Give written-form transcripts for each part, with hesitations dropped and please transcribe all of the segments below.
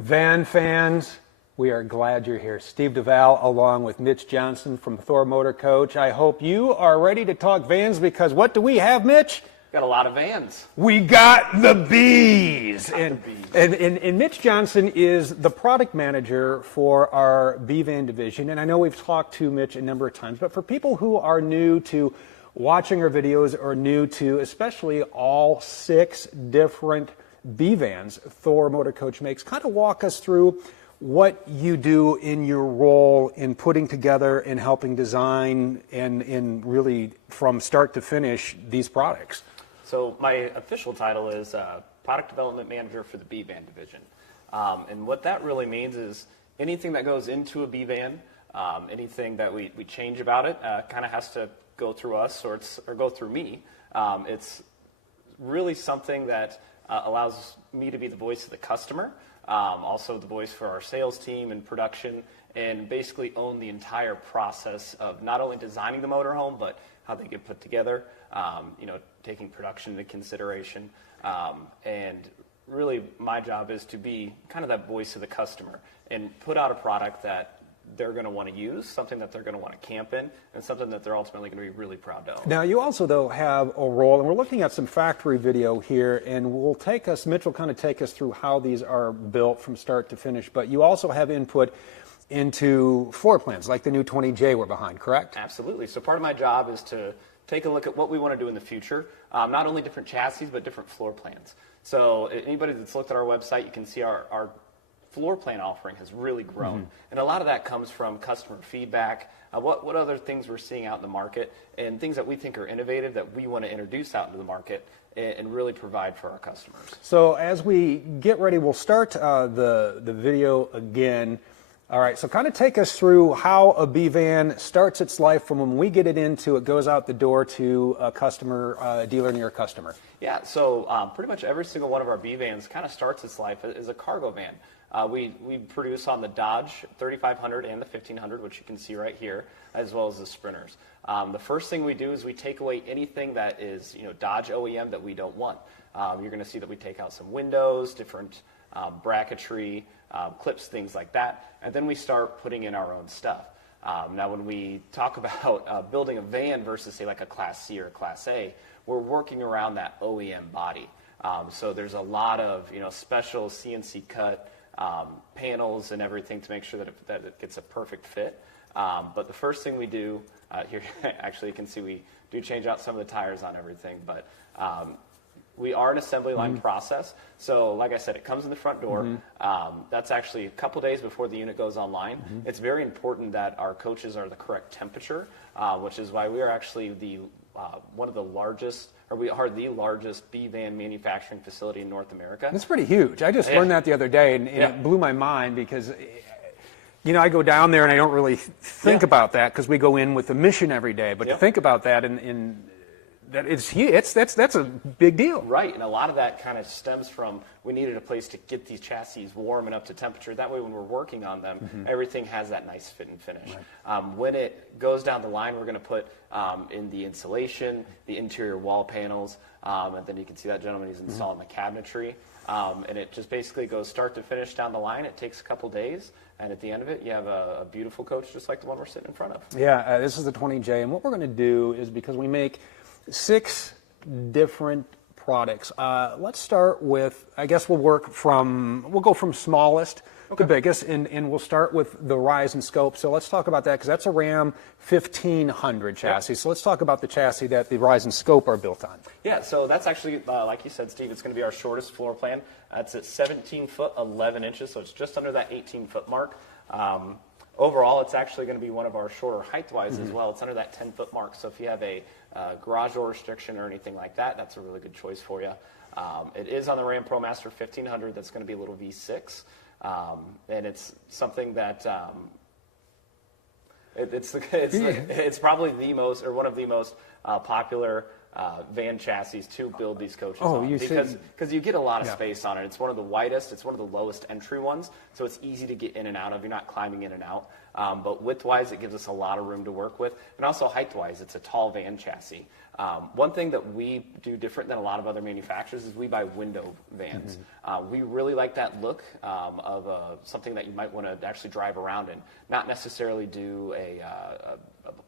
Van fans, we are glad you're here. Steve Duvall along with Mitch Johnson from Thor Motor Coach. I hope you are ready to talk vans because what do we have, Mitch? Got a lot of vans. We got the bees. And Mitch Johnson is the product manager for our B van division. And I know we've talked to Mitch a number of times, but for people who are new to watching our videos or new to especially all 6 different B vans Thor Motor Coach makes, kind of walk us through what you do in your role in putting together and helping design and really from start to finish these products. So my official title is Product Development Manager for the B van division. And what that really means is anything that goes into a B van, anything that we change about it kind of has to go through us or go through me. It's really something that allows me to be the voice of the customer, also the voice for our sales team and production, and basically own the entire process of not only designing the motorhome, but how they get put together, taking production into consideration. And really my job is to be kind of that voice of the customer and put out a product that they're going to want to use, something that they're going to want to camp in, and something that they're ultimately going to be really proud to own. Now, you also, though, have a role, and we're looking at some factory video here, and Mitch will kind of take us through how these are built from start to finish, but you also have input into floor plans, like the new 20J we're behind, correct? Absolutely. So part of my job is to take a look at what we want to do in the future, not only different chassis, but different floor plans. So anybody that's looked at our website, you can see our floor plan offering has really grown. And a lot of that comes from customer feedback, what other things we're seeing out in the market, and things that we think are innovative that we want to introduce out into the market and really provide for our customers. So as we get ready, we'll start the video again. All right, so kind of take us through how a B van starts its life from when we get it into it goes out the door to a customer, a dealer near a customer. Yeah, so pretty much every single one of our B vans kind of starts its life as a cargo van. We produce on the Dodge 3500 and the 1500, which you can see right here, as well as the Sprinters. The first thing we do is we take away anything that is Dodge OEM that we don't want. You're going to see that we take out some windows, different bracketry, clips, things like that, and then we start putting in our own stuff. Now, when we talk about building a van versus, say, like a Class C or a Class A, we're working around that OEM body. So there's a lot of special CNC cut panels and everything to make sure that it gets a perfect fit. But the first thing we do, here actually you can see we do change out some of the tires on everything, but we are an assembly line process. So like I said, it comes in the front door. That's actually a couple days before the unit goes online. It's very important that our coaches are the correct temperature, which is why we are actually one of the largest, or we are the largest B van manufacturing facility in North America. It's pretty huge. I just learned that the other day, and it blew my mind because I go down there and I don't really think about that because we go in with a mission every day. But to think about that that it's huge. That's a big deal. Right, and a lot of that kind of stems from we needed a place to get these chassis warm and up to temperature. That way when we're working on them, everything has that nice fit and finish. Right. When it goes down the line, we're going to put in the insulation, the interior wall panels, and then you can see that gentleman, he's installing the cabinetry. And it just basically goes start to finish down the line. It takes a couple days, and at the end of it, you have a beautiful coach just like the one we're sitting in front of. Yeah, this is the 20J, and what we're going to do is, because we make 6 different products. Let's start with, I guess we'll go from smallest to biggest, and we'll start with the Rize and Scope. So let's talk about that, because that's a Ram 1500 chassis. So let's talk about the chassis that the Rize and Scope are built on. Yeah, so that's actually, like you said, Steve, it's going to be our shortest floor plan. It's at 17 foot 11 inches, so it's just under that 18-foot mark. Overall, it's actually going to be one of our shorter height-wise as well. It's under that 10-foot mark, so if you have a garage door restriction or anything like that, that's a really good choice for you. It is on the Ram ProMaster 1500. That's going to be a little V6, and it's something that it's probably the most, or one of the most popular van chassis to build these coaches Oh, on, you because you get a lot of Yeah. space on it. It's one of the widest, it's one of the lowest entry ones, so it's easy to get in and out of. You're not climbing in and out. But width-wise, it gives us a lot of room to work with. And also height-wise, it's a tall van chassis. One thing that we do different than a lot of other manufacturers is we buy window vans. We really like that look of something that you might want to actually drive around in, not necessarily do a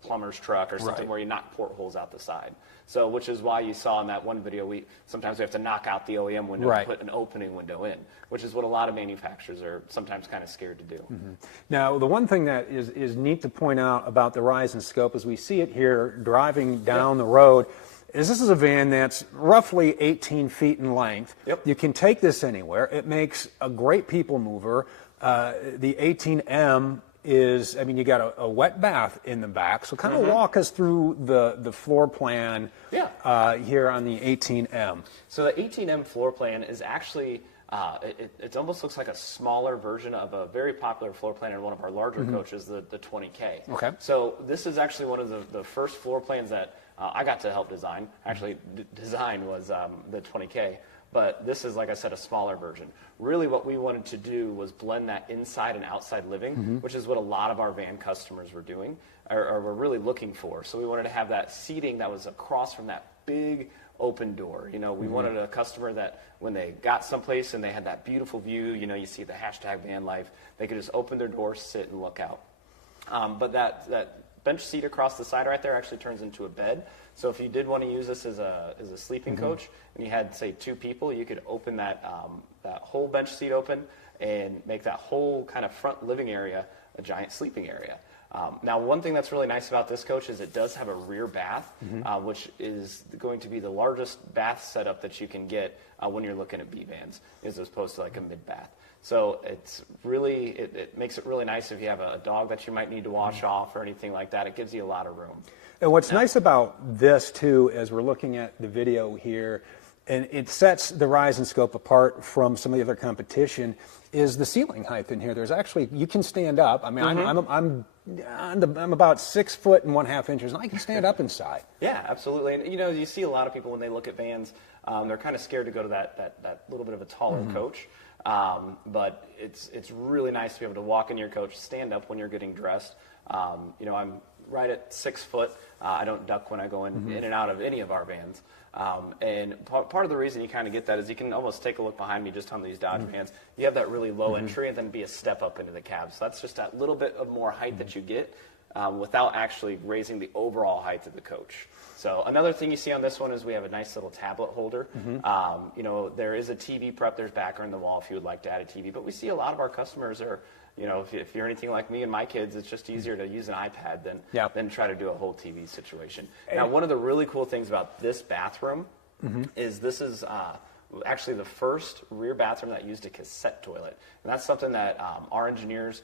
plumber's truck or something where you knock portholes out the side. So, which is why you saw in that one video, sometimes we have to knock out the OEM window and put an opening window in, which is what a lot of manufacturers are sometimes kind of scared to do. Now, the one thing that is neat to point out about the Rize and Scope as we see it here driving down the road is this is a van that's roughly 18 feet in length. Yep. You can take this anywhere. It makes a great people mover. The 18M is, I mean, you got a wet bath in the back. So kind of walk us through the floor plan here on the 18M. So the 18M floor plan is actually, it almost looks like a smaller version of a very popular floor plan in one of our larger coaches, the 20K. Okay. So this is actually one of the first floor plans that I got to help design. Actually, design was the 20K. But this is, like I said, a smaller version. Really what we wanted to do was blend that inside and outside living, which is what a lot of our van customers were doing, or were really looking for. So we wanted to have that seating that was across from that big open door. You know, we wanted a customer that when they got someplace and they had that beautiful view, you know, you see the hashtag Vanlife, they could just open their door, sit and look out. But that bench seat across the side right there actually turns into a bed. So if you did want to use this as a sleeping coach and you had, say, 2 people, you could open that whole bench seat open and make that whole kind of front living area a giant sleeping area. Now, one thing that's really nice about this coach is it does have a rear bath, which is going to be the largest bath setup that you can get when you're looking at B vans, as opposed to like a mid bath. So it's really, it makes it really nice if you have a dog that you might need to wash off or anything like that. It gives you a lot of room. And what's nice about this, too, as we're looking at the video here, and it sets the Rize and Scope apart from some of the other competition, is the ceiling height in here. There's actually, you can stand up. I mean, I'm about 6 foot and 1/2 inches, and I can stand up inside. Yeah, absolutely. And, you know, you see a lot of people when they look at vans, they're kind of scared to go to that little bit of a taller coach. But it's really nice to be able to walk in your coach, stand up when you're getting dressed. You know, I'm right at 6 foot. I don't duck when I go in and out of any of our vans. And part of the reason you kind of get that is you can almost take a look behind me just on these Dodge vans. You have that really low entry and then be a step up into the cab. So that's just that little bit of more height that you get without actually raising the overall height of the coach. So another thing you see on this one is we have a nice little tablet holder. You know, there is a TV prep. There's backer in the wall if you would like to add a TV. But we see a lot of our customers are, you know, if you're anything like me and my kids, it's just easier to use an iPad than try to do a whole TV situation. Now, one of the really cool things about this bathroom is this is actually the first rear bathroom that used a cassette toilet. And that's something that our engineers,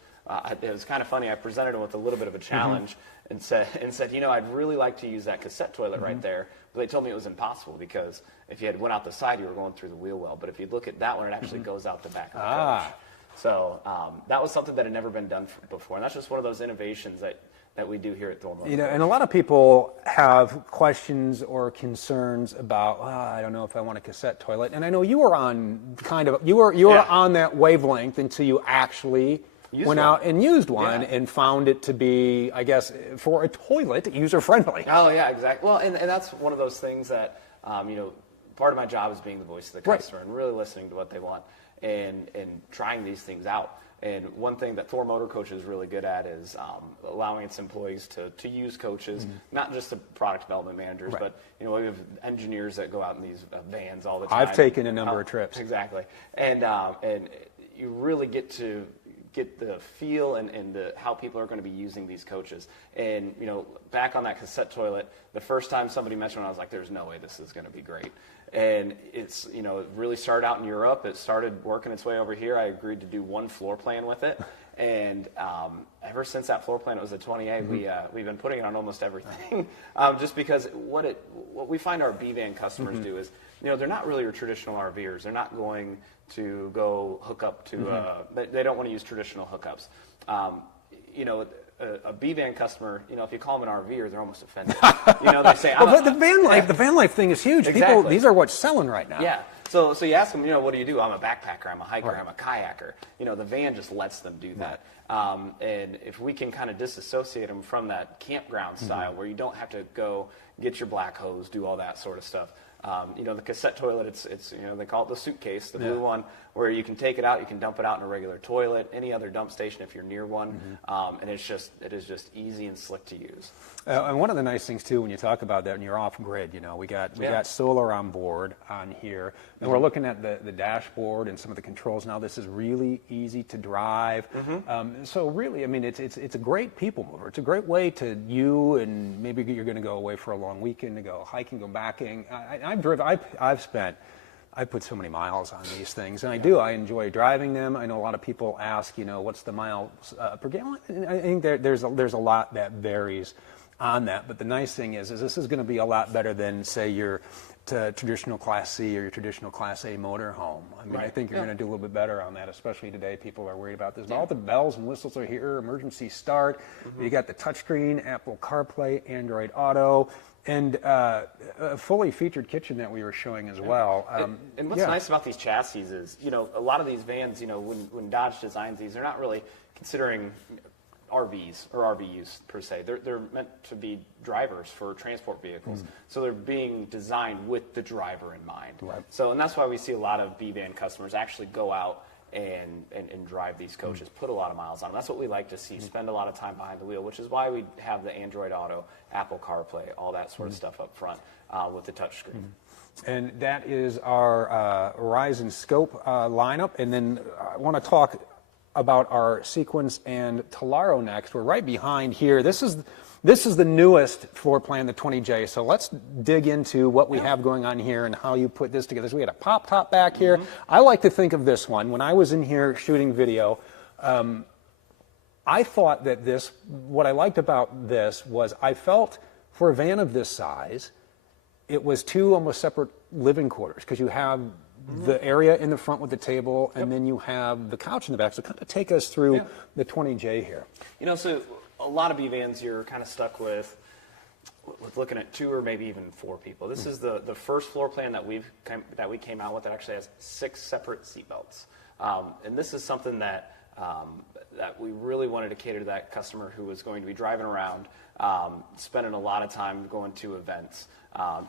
it was kind of funny, I presented them with a little bit of a challenge and said, you know, I'd really like to use that cassette toilet right there. But they told me it was impossible because if you had went out the side, you were going through the wheel well. But if you look at that one, it actually goes out the back of the coach. So that was something that had never been done before. And that's just one of those innovations that we do here at Thor Motor Coach. You know, and a lot of people have questions or concerns about, I don't know if I want a cassette toilet. And I know you were on you were on that wavelength until you actually went out and used one and found it to be, I guess, for a toilet, user-friendly. Oh, yeah, exactly. Well, and that's one of those things that, you know, part of my job is being the voice of the customer and really listening to what they want and trying these things out. And one thing that Thor Motor Coach is really good at is allowing its employees to use coaches, not just the product development managers, but, you know, we have engineers that go out in these vans all the time. I've taken a number of trips. Exactly. And you really get to get the feel and how people are going to be using these coaches. And, you know, back on that cassette toilet, the first time somebody mentioned it, I was like, there's no way this is going to be great. And it's, you know, it really started out in Europe. It started working its way over here. I agreed to do one floor plan with it. And ever since that floor plan, it was a 20A, we've been putting it on almost everything. Just because what we find our B-van customers do is, you know, they're not really your traditional RVers. They're not going to go hook up to, they don't want to use traditional hookups. You know, a B van customer, if you call them an RVer, they're almost offended. They say, but the van life thing is huge. Exactly. People, these are what's selling right now. Yeah. So you ask them, what do you do? I'm a backpacker, I'm a hiker, I'm a kayaker. The van just lets them do that. And if we can kind of disassociate them from that campground style where you don't have to go get your black hose, do all that sort of stuff. The cassette toilet, it's they call it the suitcase, the blue one, where you can take it out, you can dump it out in a regular toilet, any other dump station if you're near one, and it is just easy and slick to use. And one of the nice things too, when you talk about that, and you're off grid, we got solar on board on here, and we're looking at the dashboard and some of the controls now. This is really easy to drive. So really, I mean, it's a great people mover. It's a great way to you, and maybe you're going to go away for a long weekend to go hiking, go backing. I've put so many miles on these things, and I enjoy driving them. I know a lot of people ask, what's the miles per gallon? And I think there's a lot that varies on that. But the nice thing is this is going to be a lot better than, say, your traditional Class C or your traditional Class A motorhome. I mean, I think you're going to do a little bit better on that, especially today. People are worried about this. But all the bells and whistles are here. Emergency start. You got the touchscreen, Apple CarPlay, Android Auto. And a fully featured kitchen that we were showing as well. And what's nice about these chassis is, a lot of these vans, when Dodge designs these, they're not really considering RVs or RVUs per se. They're meant to be drivers for transport vehicles. So they're being designed with the driver in mind. Right. So, and that's why we see a lot of B van customers actually go out and drive these coaches, put a lot of miles on them. That's what we like to see, spend a lot of time behind the wheel, which is why we have the Android Auto, Apple CarPlay, all that sort of stuff up front with the touchscreen. And that is our Rize and Scope lineup. And then I want to talk about our Sequence and Tellaro next. We're right behind here. This is the newest floor plan, the 20J. So let's dig into what we have going on here and how you put this together. So we had a pop top back here. I like to think of this one. When I was in here shooting video, I thought that what I liked about this was I felt for a van of this size, it was two almost separate living quarters because you have the area in the front with the table, and then you have the couch in the back. So kind of take us through the 20J here. So a lot of B vans you're kind of stuck with looking at 2 or maybe even 4 people. This is the first floor plan that we came out with that actually has 6 separate seat belts, and this is something that we really wanted to cater to that customer who was going to be driving around, spending a lot of time going to events,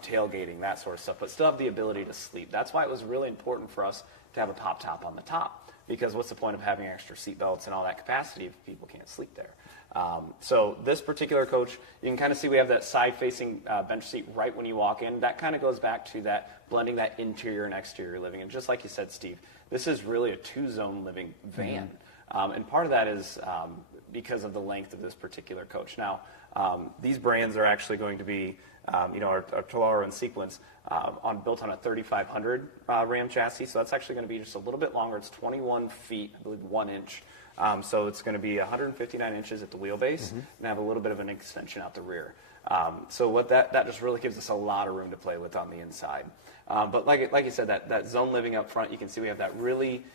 tailgating, that sort of stuff, but still have the ability to sleep. That's why it was really important for us to have a pop top on the top, because what's the point of having extra seat belts and all that capacity if people can't sleep there? So this particular coach, you can kind of see we have that side-facing bench seat right when you walk in. That kind of goes back to that blending that interior and exterior living. And just like you said, Steve, this is really a 2-zone living van. And part of that is because of the length of this particular coach. Now, these brands are actually going to be, our Tellaro and Sequence, built on a 3500 Ram chassis. So that's actually going to be just a little bit longer. It's 21 feet, I believe 1 inch. So it's going to be 159 inches at the wheelbase and have a little bit of an extension out the rear. So what that just really gives us a lot of room to play with on the inside. But like you said, that zone living up front, you can see we have that really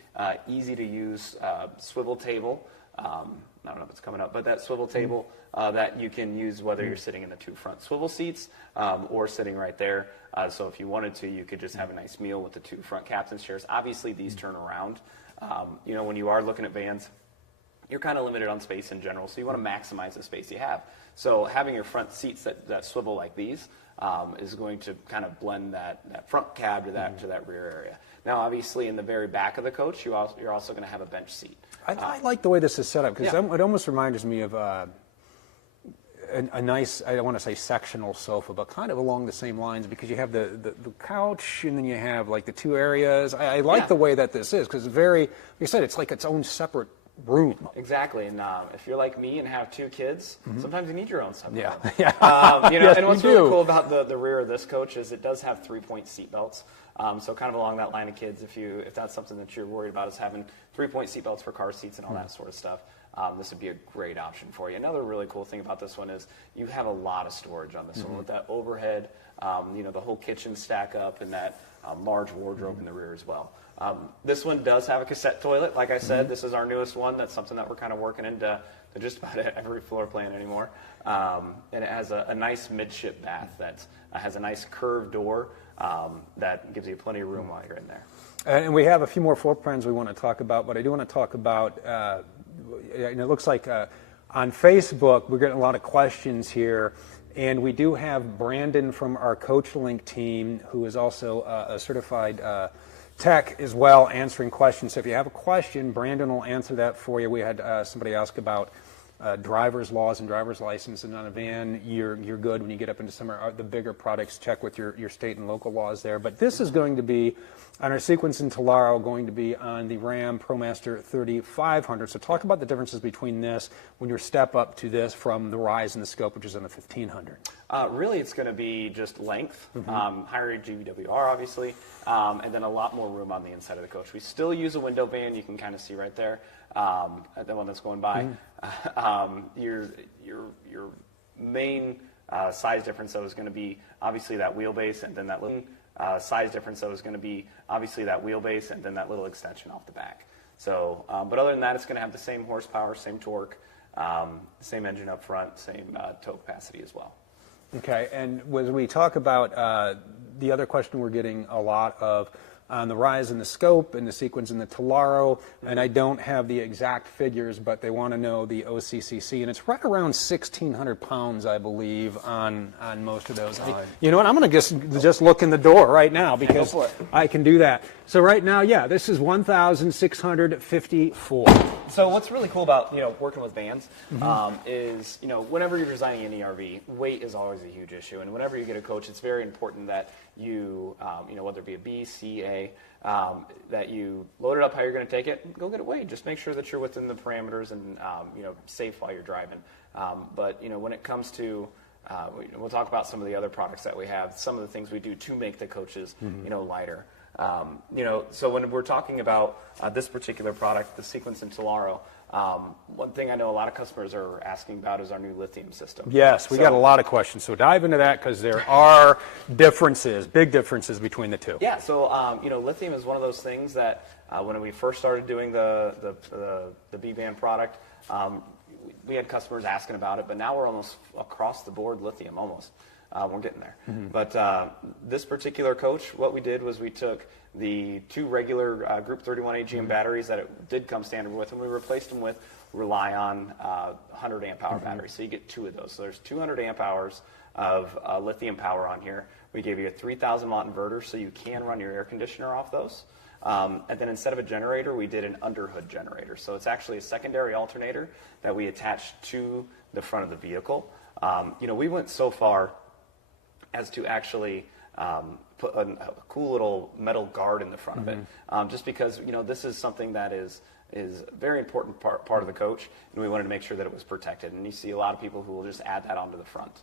easy to use swivel table. I don't know if it's coming up, but that swivel table that you can use whether you're sitting in the 2 front swivel seats or sitting right there. So if you wanted to, you could just have a nice meal with the 2 front captain's chairs. Obviously, these turn around. When you are looking at vans, you're kind of limited on space in general, so you want to maximize the space you have. So having your front seats that swivel like these is going to kind of blend that front cab to that rear area. Now, obviously, in the very back of the coach, you're also going to have a bench seat. I like the way this is set up because it almost reminds me of a nice, I don't want to say sectional sofa, but kind of along the same lines because you have the couch and then you have like the 2 areas. I like the way that this is because like you said, it's like its own separate room. Exactly, and if you're like me and have 2 kids, sometimes you need your own separate room. Yes, and what's really cool about the rear of this coach is it does have 3-point seat belts. So kind of along that line of kids, if that's something that you're worried about, is having 3-point seatbelts for car seats and all that sort of stuff, this would be a great option for you. Another really cool thing about this one is you have a lot of storage on this one with that overhead, the whole kitchen stack up and that large wardrobe in the rear as well. This one does have a cassette toilet. Like I said, this is our newest one. That's something that we're kind of working into just about every floor plan anymore. And it has a nice midship bath that has a nice curved door that gives you plenty of room while you're in there. And we have a few more floor plans we want to talk about, but I do want to talk about, it looks like on Facebook we're getting a lot of questions here, and we do have Brandon from our Coach Link team, who is also a certified tech as well, answering questions. So if you have a question, Brandon will answer that for you. We had somebody ask about driver's laws and driver's license, and on a van you're good. When you get up into some of the bigger products, check with your state and local laws there. But this is going to be on our Sequence in Tellaro, going to be on the Ram ProMaster 3500. So talk about the differences between this when you step up to this from the Rize and the Scope, which is on the 1500. Really, it's going to be just length, higher GVWR, obviously, and then a lot more room on the inside of the coach. We still use a window van. You can kind of see right there, the one that's going by. Your main size difference, though, is going to be obviously that wheelbase, and then that little extension off the back. So, but other than that, it's going to have the same horsepower, same torque, same engine up front, same tow capacity as well. Okay, and when we talk about the other question we're getting a lot of on the Rize and the Scope and the Sequence and the Tellaro, and I don't have the exact figures, but they want to know the OCCC, and it's right around 1,600 pounds, I believe, on most of those. You know what? I'm going to just look in the door right now because I can do that. So right now, yeah, this is 1,654. So what's really cool about working with vans is whenever you're designing an ERV, weight is always a huge issue, and whenever you get a coach, it's very important that you whether it be a B, C, A, that you load it up how you're going to take it, go get it weighed. Just make sure that you're within the parameters and safe while you're driving. But when it comes to we'll talk about some of the other products that we have, some of the things we do to make the coaches lighter. So when we're talking about this particular product, the Sequence in Tellaro, one thing I know a lot of customers are asking about is our new lithium system. Yes, we got a lot of questions, so dive into that because there are differences, big differences between the two. Yeah, so lithium is one of those things that when we first started doing the B-Band product, we had customers asking about it, but now we're almost across the board lithium, almost. We're getting there. But this particular coach, what we did was we took the two regular Group 31 AGM batteries that it did come standard with, and we replaced them with Rely-On 100 amp hour batteries. So you get two of those. So there's 200 amp hours of lithium power on here. We gave you a 3,000 watt inverter so you can run your air conditioner off those. And then instead of a generator, we did an underhood generator. So it's actually a secondary alternator that we attached to the front of the vehicle. We went so far as to actually put a cool little metal guard in the front of it, just because this is something that is a very important part of the coach, and we wanted to make sure that it was protected. And you see a lot of people who will just add that onto the front.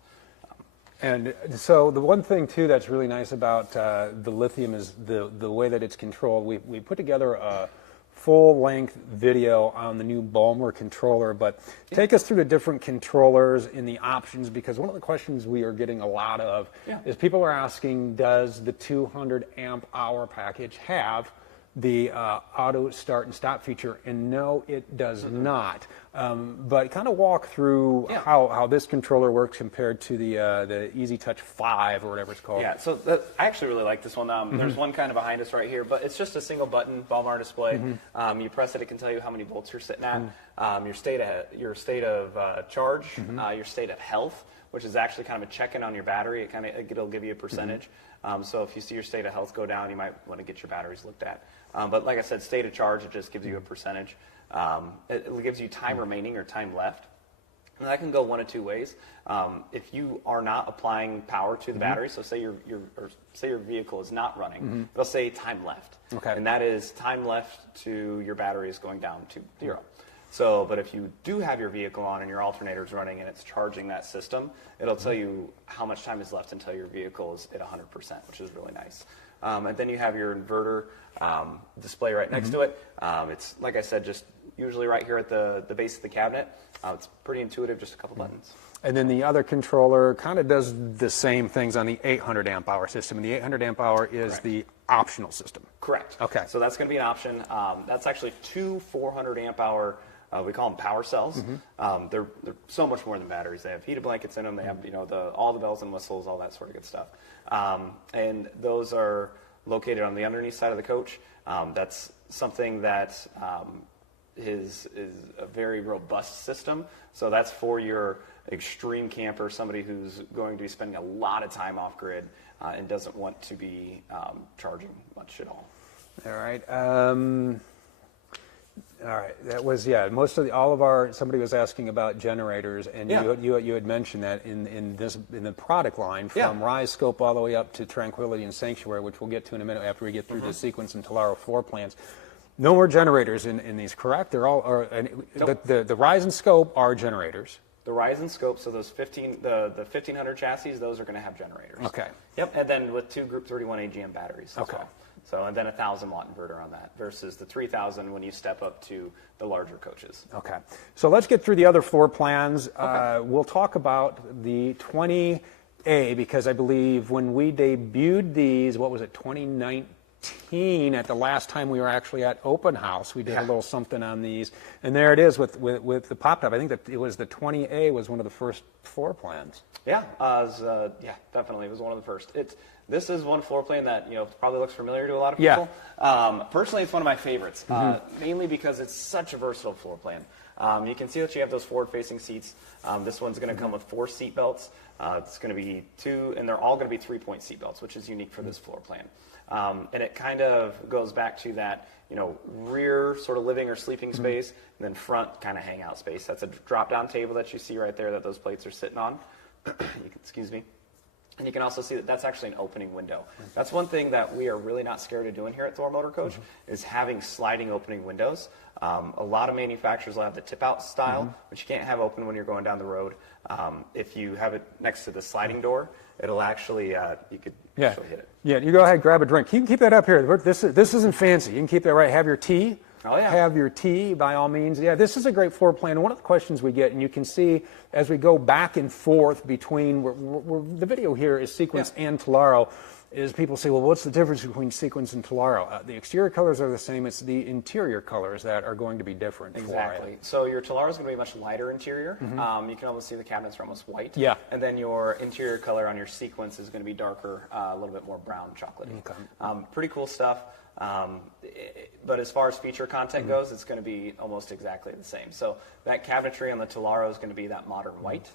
And so the one thing too that's really nice about the lithium is the way that it's controlled. We put together a full-length video on the new Balmer controller, but take us through the different controllers and the options, because one of the questions we are getting a lot of is people are asking, does the 200 amp hour package have the auto start and stop feature? And no, it does not. But kind of walk through how this controller works compared to the Easy Touch 5 or whatever it's called. Yeah, so I actually really like this one. There's one kind of behind us right here, but it's just a single button Balmer display. You press it, it can tell you how many volts you're sitting at, your state of charge, your state of health, which is actually kind of a check-in on your battery. It'll give you a percentage. So if you see your state of health go down, you might want to get your batteries looked at. But like I said, state of charge, it just gives you a percentage. It gives you time remaining or time left. And that can go one of two ways. If you are not applying power to the battery, so say your vehicle is not running, they'll say time left. Okay. And that is time left to your battery is going down to 0. So, but if you do have your vehicle on and your alternator is running and it's charging that system, it'll tell you how much time is left until your vehicle is at 100%, which is really nice. and then you have your inverter display right next to it. It's, like I said, just usually right here at the base of the cabinet. It's pretty intuitive, just a couple buttons. And then the other controller kind of does the same things on the 800 amp hour system. And the 800 amp hour is Correct. the optional system. Correct. Okay. So that's going to be an option. That's actually two 400 amp hour, we call them power cells. They're so much more than batteries. They have heated blankets in them. They have, all the bells and whistles, all that sort of good stuff. And those are located on the underneath side of the coach. That's something that is a very robust system. So that's for your extreme camper, somebody who's going to be spending a lot of time off grid and doesn't want to be charging much at all. All right. All right. That was, somebody was asking about generators, and you had mentioned that in the product line from Rize Scope all the way up to Tranquility and Sanctuary, which we'll get to in a minute after we get through the Sequence and Tellaro floor plans. No more generators in these, correct? They're all Nope. the Rize and Scope are generators. The Rize and Scope, so those the 1500 chassis, those are going to have generators. Okay. Yep, and then with two Group 31 AGM batteries as Okay. well. So, and then a 1,000-watt inverter on that versus the 3,000 when you step up to the larger coaches. Okay. So let's get through the other floor plans. We'll talk about the 20A because I believe when we debuted these, what was it, 2019, at the last time we were actually at Open House, we did a little something on these. And there it is with the pop-top. I think that it was the 20A was one of the first floor plans. Yeah, definitely. It was one of the first. This is one floor plan that probably looks familiar to a lot of people. Personally, it's one of my favorites, mainly because it's such a versatile floor plan. You can see that you have those forward-facing seats. This one's going to come with 4 seat belts. It's going to be 2, and they're all going to be 3-point seat belts, which is unique for this floor plan. And it kind of goes back to that, rear sort of living or sleeping space, and then front kind of hangout space. That's a drop-down table that you see right there that those plates are sitting on. Excuse me. And you can also see that that's actually an opening window. That's one thing that we are really not scared of doing here at Thor Motor Coach is having sliding opening windows. A lot of manufacturers will have the tip-out style, which you can't have open when you're going down the road. If you have it next to the sliding door, it'll actually, you could actually hit it. Yeah, you go ahead, grab a drink. You can keep that up here. This isn't fancy. You can keep that right. Have your tea. Oh, yeah. Have your tea, by all means. Yeah, this is a great floor plan. One of the questions we get, and you can see as we go back and forth between, the video here is Sequence and Tellaro, is people say, well, what's the difference between Sequence and Tellaro? The exterior colors are the same. It's the interior colors that are going to be different. Exactly. So your Tellaro is going to be a much lighter interior. You can almost see the cabinets are almost white. Yeah. And then your interior color on your Sequence is going to be darker, a little bit more brown chocolatey. Okay. Pretty cool stuff. But as far as feature content goes, it's going to be almost exactly the same. So that cabinetry on the Tellaro is going to be that modern white,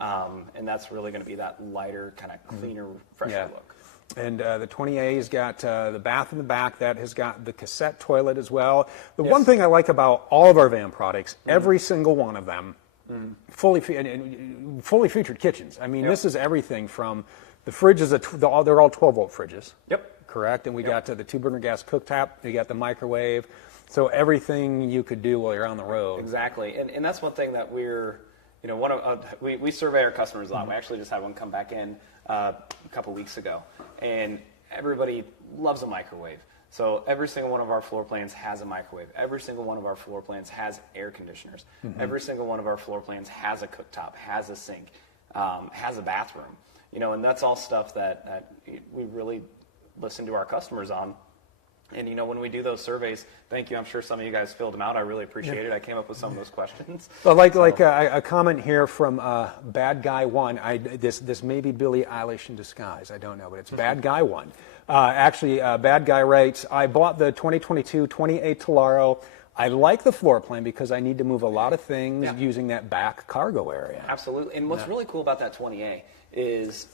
and that's really going to be that lighter, kind of cleaner, fresher look. And the 20A's got the bath in the back. That has got the cassette toilet as well. The one thing I like about all of our van products, every single one of them, fully featured kitchens. I mean, this is everything from the fridges. They're all 12-volt fridges. Yep. Correct, and we got the 2-burner gas cooktop. We got the microwave, so everything you could do while you're on the road. Exactly, and that's one thing that we're, we survey our customers a lot. We actually just had one come back in a couple weeks ago, and everybody loves a microwave. So every single one of our floor plans has a microwave. Every single one of our floor plans has air conditioners. Every single one of our floor plans has a cooktop, has a sink, has a bathroom. And that's all stuff that we really listen to our customers on. And when we do those surveys, thank you. I'm sure some of you guys filled them out. I really appreciate it. I came up with some of those questions. Well, a comment here from Bad Guy One. This may be Billie Eilish in disguise. I don't know, but it's Bad Guy One. Bad Guy writes, I bought the 2022 28 Tellaro. I like the floor plan because I need to move a lot of things using that back cargo area. Absolutely. And what's really cool about that 20A is,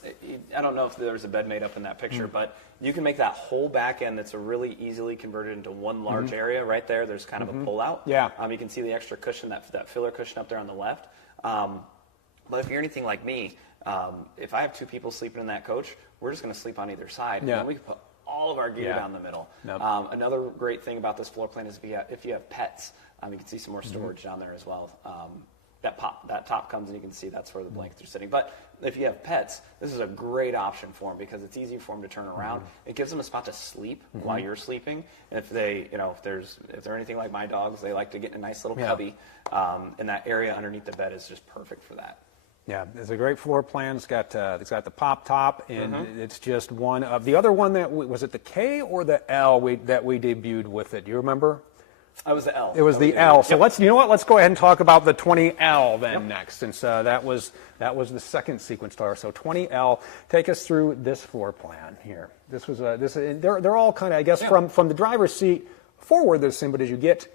I don't know if there's a bed made up in that picture, but you can make that whole back end that's really easily converted into one large area right there. There's kind of a pull out. Yeah. You can see the extra cushion, that filler cushion up there on the left. But if you're anything like me, if I have 2 people sleeping in that coach, we're just going to sleep on either side. Yeah. And then we can put all of our gear down the middle. Yep. Another great thing about this floor plan is if you have pets, you can see some more storage down there as well. that top comes and you can see that's where the blankets are sitting. But if you have pets, this is a great option for them because it's easy for them to turn around. It gives them a spot to sleep while you're sleeping. If they, if they're anything like my dogs, they like to get in a nice little cubby, and that area underneath the bed is just perfect for that. Yeah, it's a great floor plan. It's got the pop top, and it's just one of the other one that was it the K or the L that we debuted with it. Do you remember? It was the L. It was the L. So let's let's go ahead and talk about the 20L then next, since that was the second sequence star. So 20L, take us through this floor plan here. This was they're all kind of, I guess, from the driver's seat forward this thing, but as you get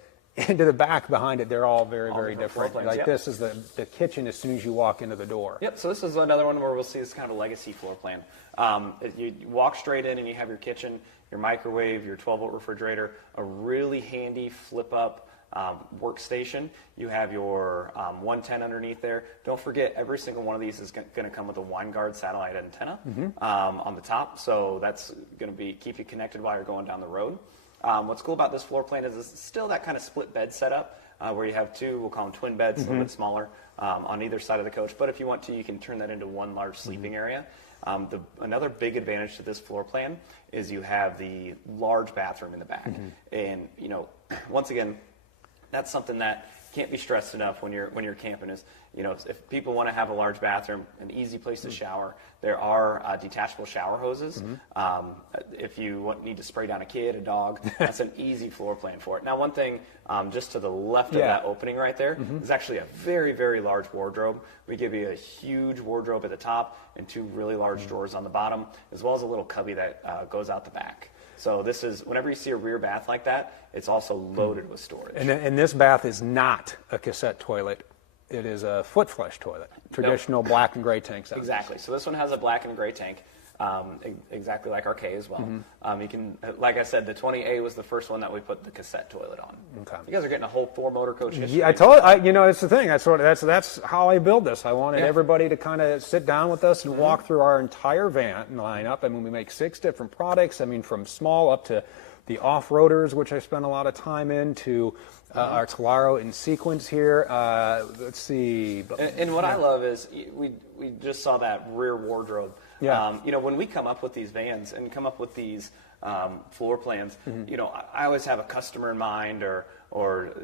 into the back behind it, they're all very different. Like this is the kitchen as soon as you walk into the door. Yep. So this is another one where we'll see this kind of a legacy floor plan. You walk straight in and you have your kitchen, your microwave, your 12-volt refrigerator, a really handy flip-up workstation. You have your 110 underneath there. Don't forget, every single one of these is going to come with a WineGuard satellite antenna on the top, so that's going to keep you connected while you're going down the road. What's cool about this floor plan is it's still that kind of split bed setup where you have two, we'll call them twin beds, a little bit smaller on either side of the coach. But if you want to, you can turn that into one large sleeping area. Another big advantage to this floor plan is you have the large bathroom in the back. And, once again, that's something that can't be stressed enough when you're camping is, if people want to have a large bathroom, an easy place to shower, there are detachable shower hoses. If you need to spray down a kid, a dog, that's an easy floor plan for it. Now, one thing, just to the left of that opening right there is actually a very large wardrobe. We give you a huge wardrobe at the top and two really large drawers on the bottom, as well as a little cubby that goes out the back. So this is, whenever you see a rear bath like that, it's also loaded with storage. And this bath is not a cassette toilet. It is a foot flush toilet, traditional black and gray tank size. Exactly. So this one has a black and gray tank, exactly like our K as well. You can, like I said, the 20A was the first one that we put the cassette toilet on. Okay. You guys are getting a whole Thor Motor Coach history. Yeah, I told it's the thing. That's how I build this. I wanted everybody to kind of sit down with us and walk through our entire van lineup. I mean, we make 6 different products. I mean, from small up to the off-roaders, which I spent a lot of time in, to our Tellaro in sequence here. Let's see. And what I love is we just saw that rear wardrobe. Yeah. When we come up with these vans and come up with these floor plans, I always have a customer in mind or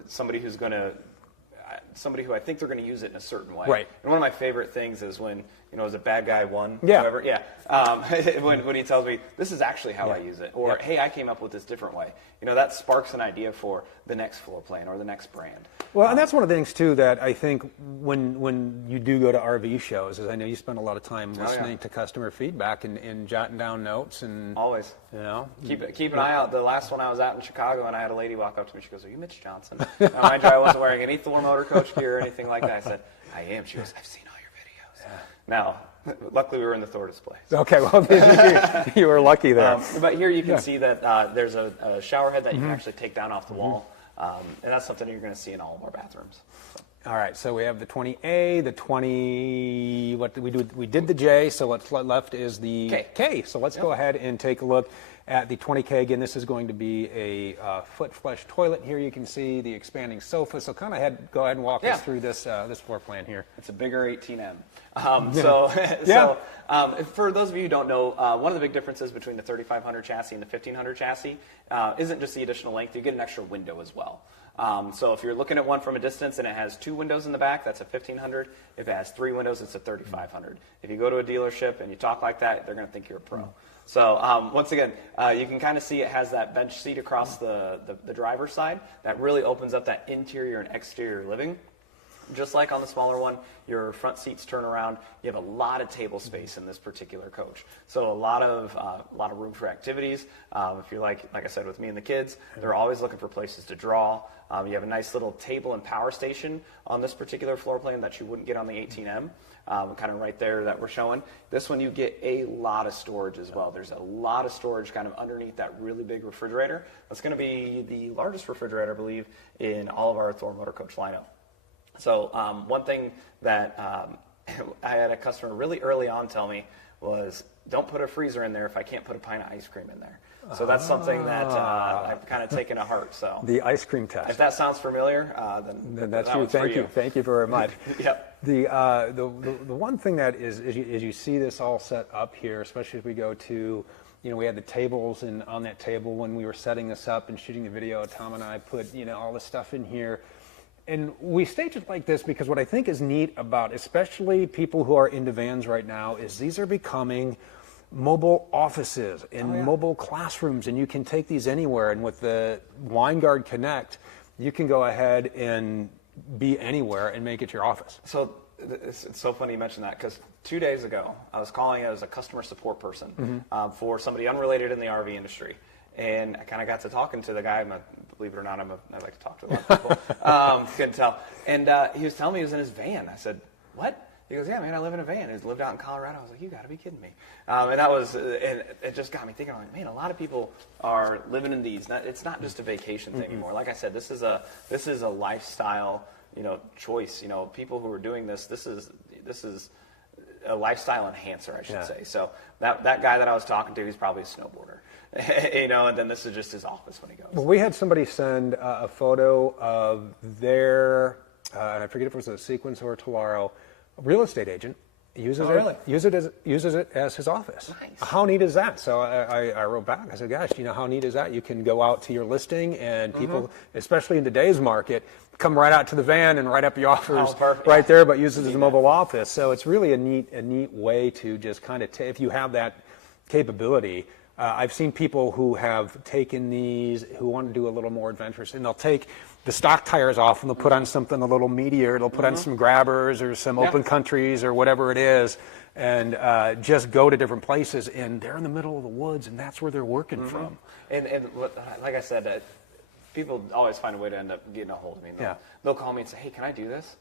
somebody who I think they're going to use it in a certain way. Right. And one of my favorite things is when, as a bad guy one, whoever, when he tells me, this is actually how I use it, or, hey, I came up with this different way. That sparks an idea for the next floor plan or the next brand. Well, and that's one of the things, too, that I think when you do go to RV shows, is I know you spend a lot of time listening to customer feedback and jotting down notes. And always. Keep an eye out. The last one I was out in Chicago, and I had a lady walk up to me. She goes, "Are you Mitch Johnson?" Mind you, I wasn't wearing any Thor Motor Coach gear or anything like that. I said, "I am." She goes, "I've seen all your videos." Now, luckily we were in the Thor display. So. Okay, well, you were lucky there. But here you can see that there's a shower head that you can actually take down off the wall. And that's something you're going to see in all of our bathrooms. So. All right, so we have the 20A, the 20, what did we do? We did the J, so what's left is the K. So let's go ahead and take a look at the 20K. Again, this is going to be a foot flush toilet. Here you can see the expanding sofa. So kind of go ahead and walk us through this floor plan here. It's a bigger 18M. For those of you who don't know, one of the big differences between the 3500 chassis and the 1500 chassis isn't just the additional length. You get an extra window as well. So if you're looking at one from a distance and it has 2 windows in the back, that's a 1500. If it has 3 windows, it's a 3500. If you go to a dealership and you talk like that, they're going to think you're a pro. So once again, you can kind of see it has that bench seat across the driver's side that really opens up that interior and exterior living. Just like on the smaller one, your front seats turn around. You have a lot of table space in this particular coach. So a lot of room for activities. If you're like I said, with me and the kids, they're always looking for places to draw. You have a nice little table and power station on this particular floor plan that you wouldn't get on the 18M. Kind of right there that we're showing. This one you get a lot of storage as well. There's a lot of storage kind of underneath that really big refrigerator. That's going to be the largest refrigerator, I believe, in all of our Thor Motor Coach lineup. So one thing that I had a customer really early on tell me was, don't put a freezer in there if I can't put a pint of ice cream in there. So that's something that I've kind of taken to heart. So the ice cream test. if that sounds familiar, then that's that you. one's for Thank you. Thank you very much. Yep. The one thing that is as you see this all set up here, especially as we go to, we had the tables, and on that table when we were setting this up and shooting the video, Tom and I put all this stuff in here. And we stage it like this because what I think is neat about especially people who are into vans right now is these are becoming mobile offices and mobile classrooms, and you can take these anywhere. And with the WineGuard Connect, you can go ahead and be anywhere and make it your office. So it's so funny you mentioned that, because 2 days ago I was calling as a customer support person for somebody unrelated in the RV industry. And I kind of got to talking to the guy. Believe it or not, I like to talk to a lot of people. Couldn't tell. And he was telling me he was in his van. I said, "What?" He goes, "Yeah, man, I live in a van." He's lived out in Colorado. I was like, "You got to be kidding me!" And it just got me thinking. I'm like, man, a lot of people are living in these. It's not just a vacation thing anymore. Like I said, this is a lifestyle, choice. People who are doing this is a lifestyle enhancer, I should say. So that guy that I was talking to, he's probably a snowboarder. And then this is just his office when he goes. Well, we had somebody send a photo of their, and I forget if it was a Sequence or a Tellaro, real estate agent uses it as his office. Nice. How neat is that? So I wrote back. I said, "Gosh, how neat is that? You can go out to your listing, and people, especially in today's market, come right out to the van and write up your offers right there, but use it as a mobile office." So it's really a neat way to just kind of if you have that capability. I've seen people who have taken these, who want to do a little more adventurous, and they'll take the stock tires off and they'll put on something a little meatier. They'll put on some grabbers or some open countries or whatever it is, and just go to different places. And they're in the middle of the woods, and that's where they're working from. And like I said, people always find a way to end up getting a hold of me. They'll call me and say, "Hey, can I do this?"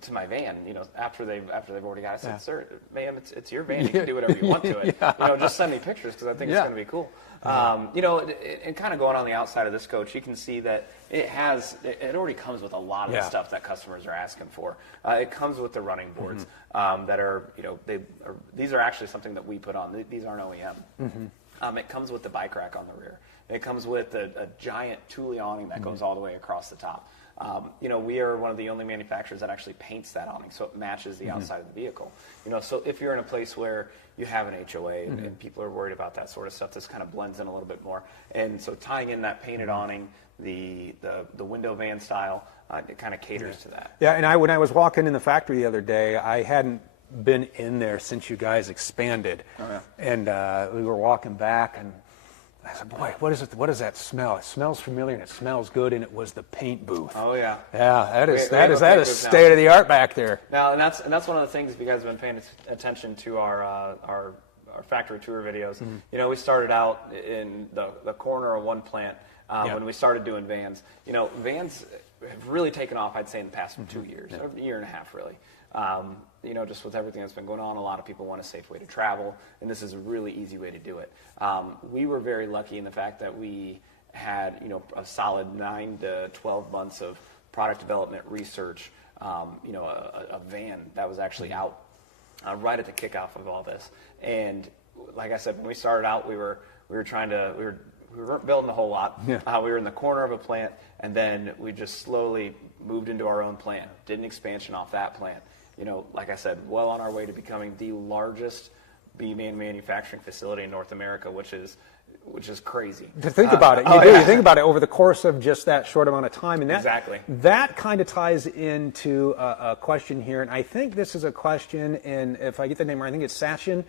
To my van, after they've already got it. I said, "Sir, ma'am, it's your van. You can do whatever you want to it. Just send me pictures, because I think it's going to be cool." And kind of going on the outside of this coach, you can see that it already comes with a lot of the stuff that customers are asking for. It comes with the running boards that are, these are actually something that we put on. These aren't OEM. It comes with the bike rack on the rear. It comes with a giant Thule awning that goes all the way across the top. We are one of the only manufacturers that actually paints that awning, so it matches the outside of the vehicle. So if you're in a place where you have an HOA and people are worried about that sort of stuff, this kind of blends in a little bit more. And so tying in that painted awning, the window van style, it kind of caters to that. Yeah, and when I was walking in the factory the other day, I hadn't been in there since you guys expanded. And we were walking back, and I said, "Boy, what is that smell? It smells familiar and it smells good." And it was the paint booth. Oh yeah. Yeah, that is state of the art back there. Now, and that's one of the things, if you guys have been paying attention to our factory tour videos. We started out in the corner of one plant when we started doing vans. Vans have really taken off, I'd say, in the past 2 years, or a year and a half, really. Just with everything that's been going on, a lot of people want a safe way to travel, and this is a really easy way to do it. We were very lucky in the fact that we had, a solid 9 to 12 months of product development research, a van that was actually out right at the kickoff of all this. And like I said, when we started out, we weren't building a whole lot. We were in the corner of a plant, and then we just slowly moved into our own plant, did an expansion off that plant. Like I said, well on our way to becoming the largest B-van manufacturing facility in North America, which is crazy. To think about it, you think about it over the course of just that short amount of time, and that kind of ties into a question here, and I think this is a question, and if I get the name right, I think it's Sachin.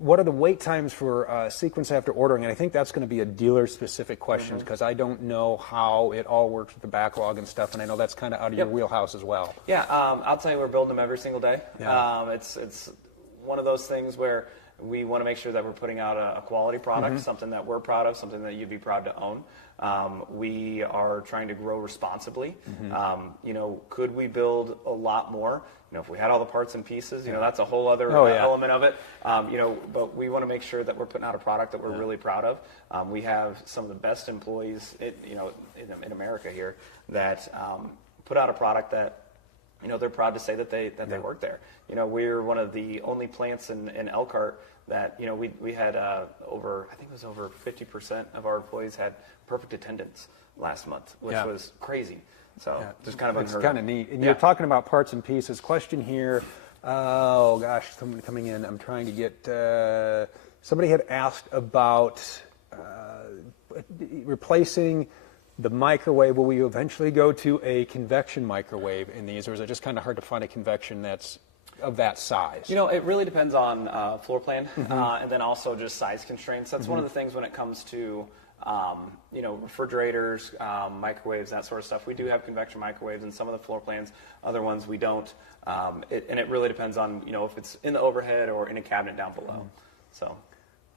What are the wait times for Sequence after ordering? And I think that's going to be a dealer-specific question, because I don't know how it all works with the backlog and stuff, and I know that's kind of out of your wheelhouse as well. Yeah, I'll tell you, we're building them every single day. It's one of those things where we want to make sure that we're putting out a quality product, something that we're proud of, something that you'd be proud to own. We are trying to grow responsibly. Could we build a lot more? If we had all the parts and pieces, that's a whole other element of it. But we want to make sure that we're putting out a product that we're really proud of. We have some of the best employees, in America here, that put out a product that they're proud to say that they work there. We're one of the only plants in Elkhart that, we had I think it was over 50% of our employees had perfect attendance last month, which was crazy. So just kind of unheard of. It's kind of neat. And you're talking about parts and pieces. Question here. Oh gosh, somebody coming in. I'm trying to get. Somebody had asked about replacing the microwave. Will we eventually go to a convection microwave in these, or is it just kind of hard to find a convection that's of that size? It really depends on floor plan, and then also just size constraints. That's one of the things when it comes to refrigerators, microwaves, that sort of stuff. We do have convection microwaves in some of the floor plans. Other ones we don't. And it really depends on if it's in the overhead or in a cabinet down below. So.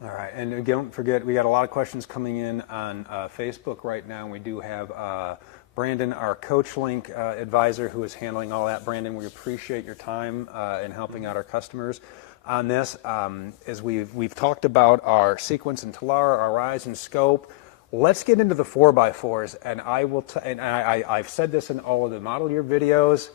All right, and don't forget, we got a lot of questions coming in on Facebook right now. We do have Brandon, our CoachLink advisor, who is handling all that. Brandon, we appreciate your time in helping out our customers on this. As we've talked about our Sequence and Tellaro, our Rize and Scope. Let's get into the 4x4s, and I've said this in all of the model year videos.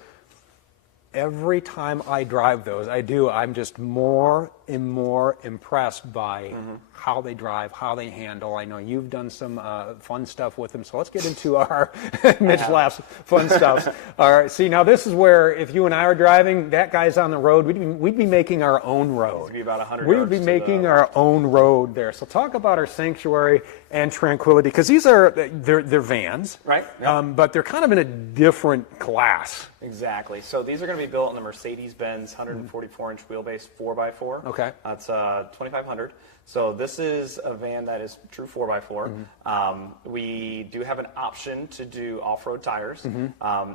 Every time I drive those, I'm just more and more impressed by how they drive, how they handle. I know you've done some fun stuff with them, so let's get into our Mitch laughs fun stuff. All right, see, now this is where if you and I are driving, that guy's on the road, we'd be making our own road. It'd be about 100 we would be making our own road there. So talk about our Sanctuary and Tranquility, because these are they're vans, right? But they're kind of in a different class. Exactly. So these are going to be built in the Mercedes-Benz 144-inch wheelbase 4x4. Okay. That's 2,500. So this is a van that is true 4x4. We do have an option to do off-road tires.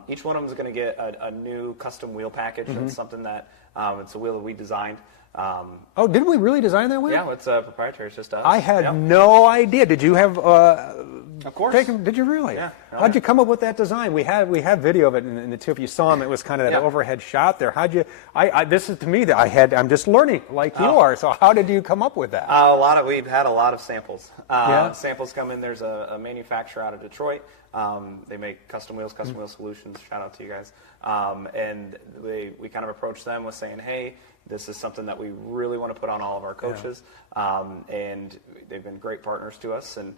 Each one of them is going to get a new custom wheel package. That's something that it's a wheel that we designed. Oh, did we really design that wheel? Yeah, it's proprietary. It's just us. I had no idea. Did you have? Of course. Did you really? Yeah. How'd you come up with that design? We have video of it in the two. If you saw them, it was kind of that overhead shot there. How'd you? This is to me that I'm just learning like you are. So how did you come up with that? We've had a lot of samples. Samples come in. There's a manufacturer out of Detroit. They make custom wheels, custom wheel solutions. Shout out to you guys. And we kind of approached them with saying, hey, this is something that we really want to put on all of our coaches. And they've been great partners to us. And,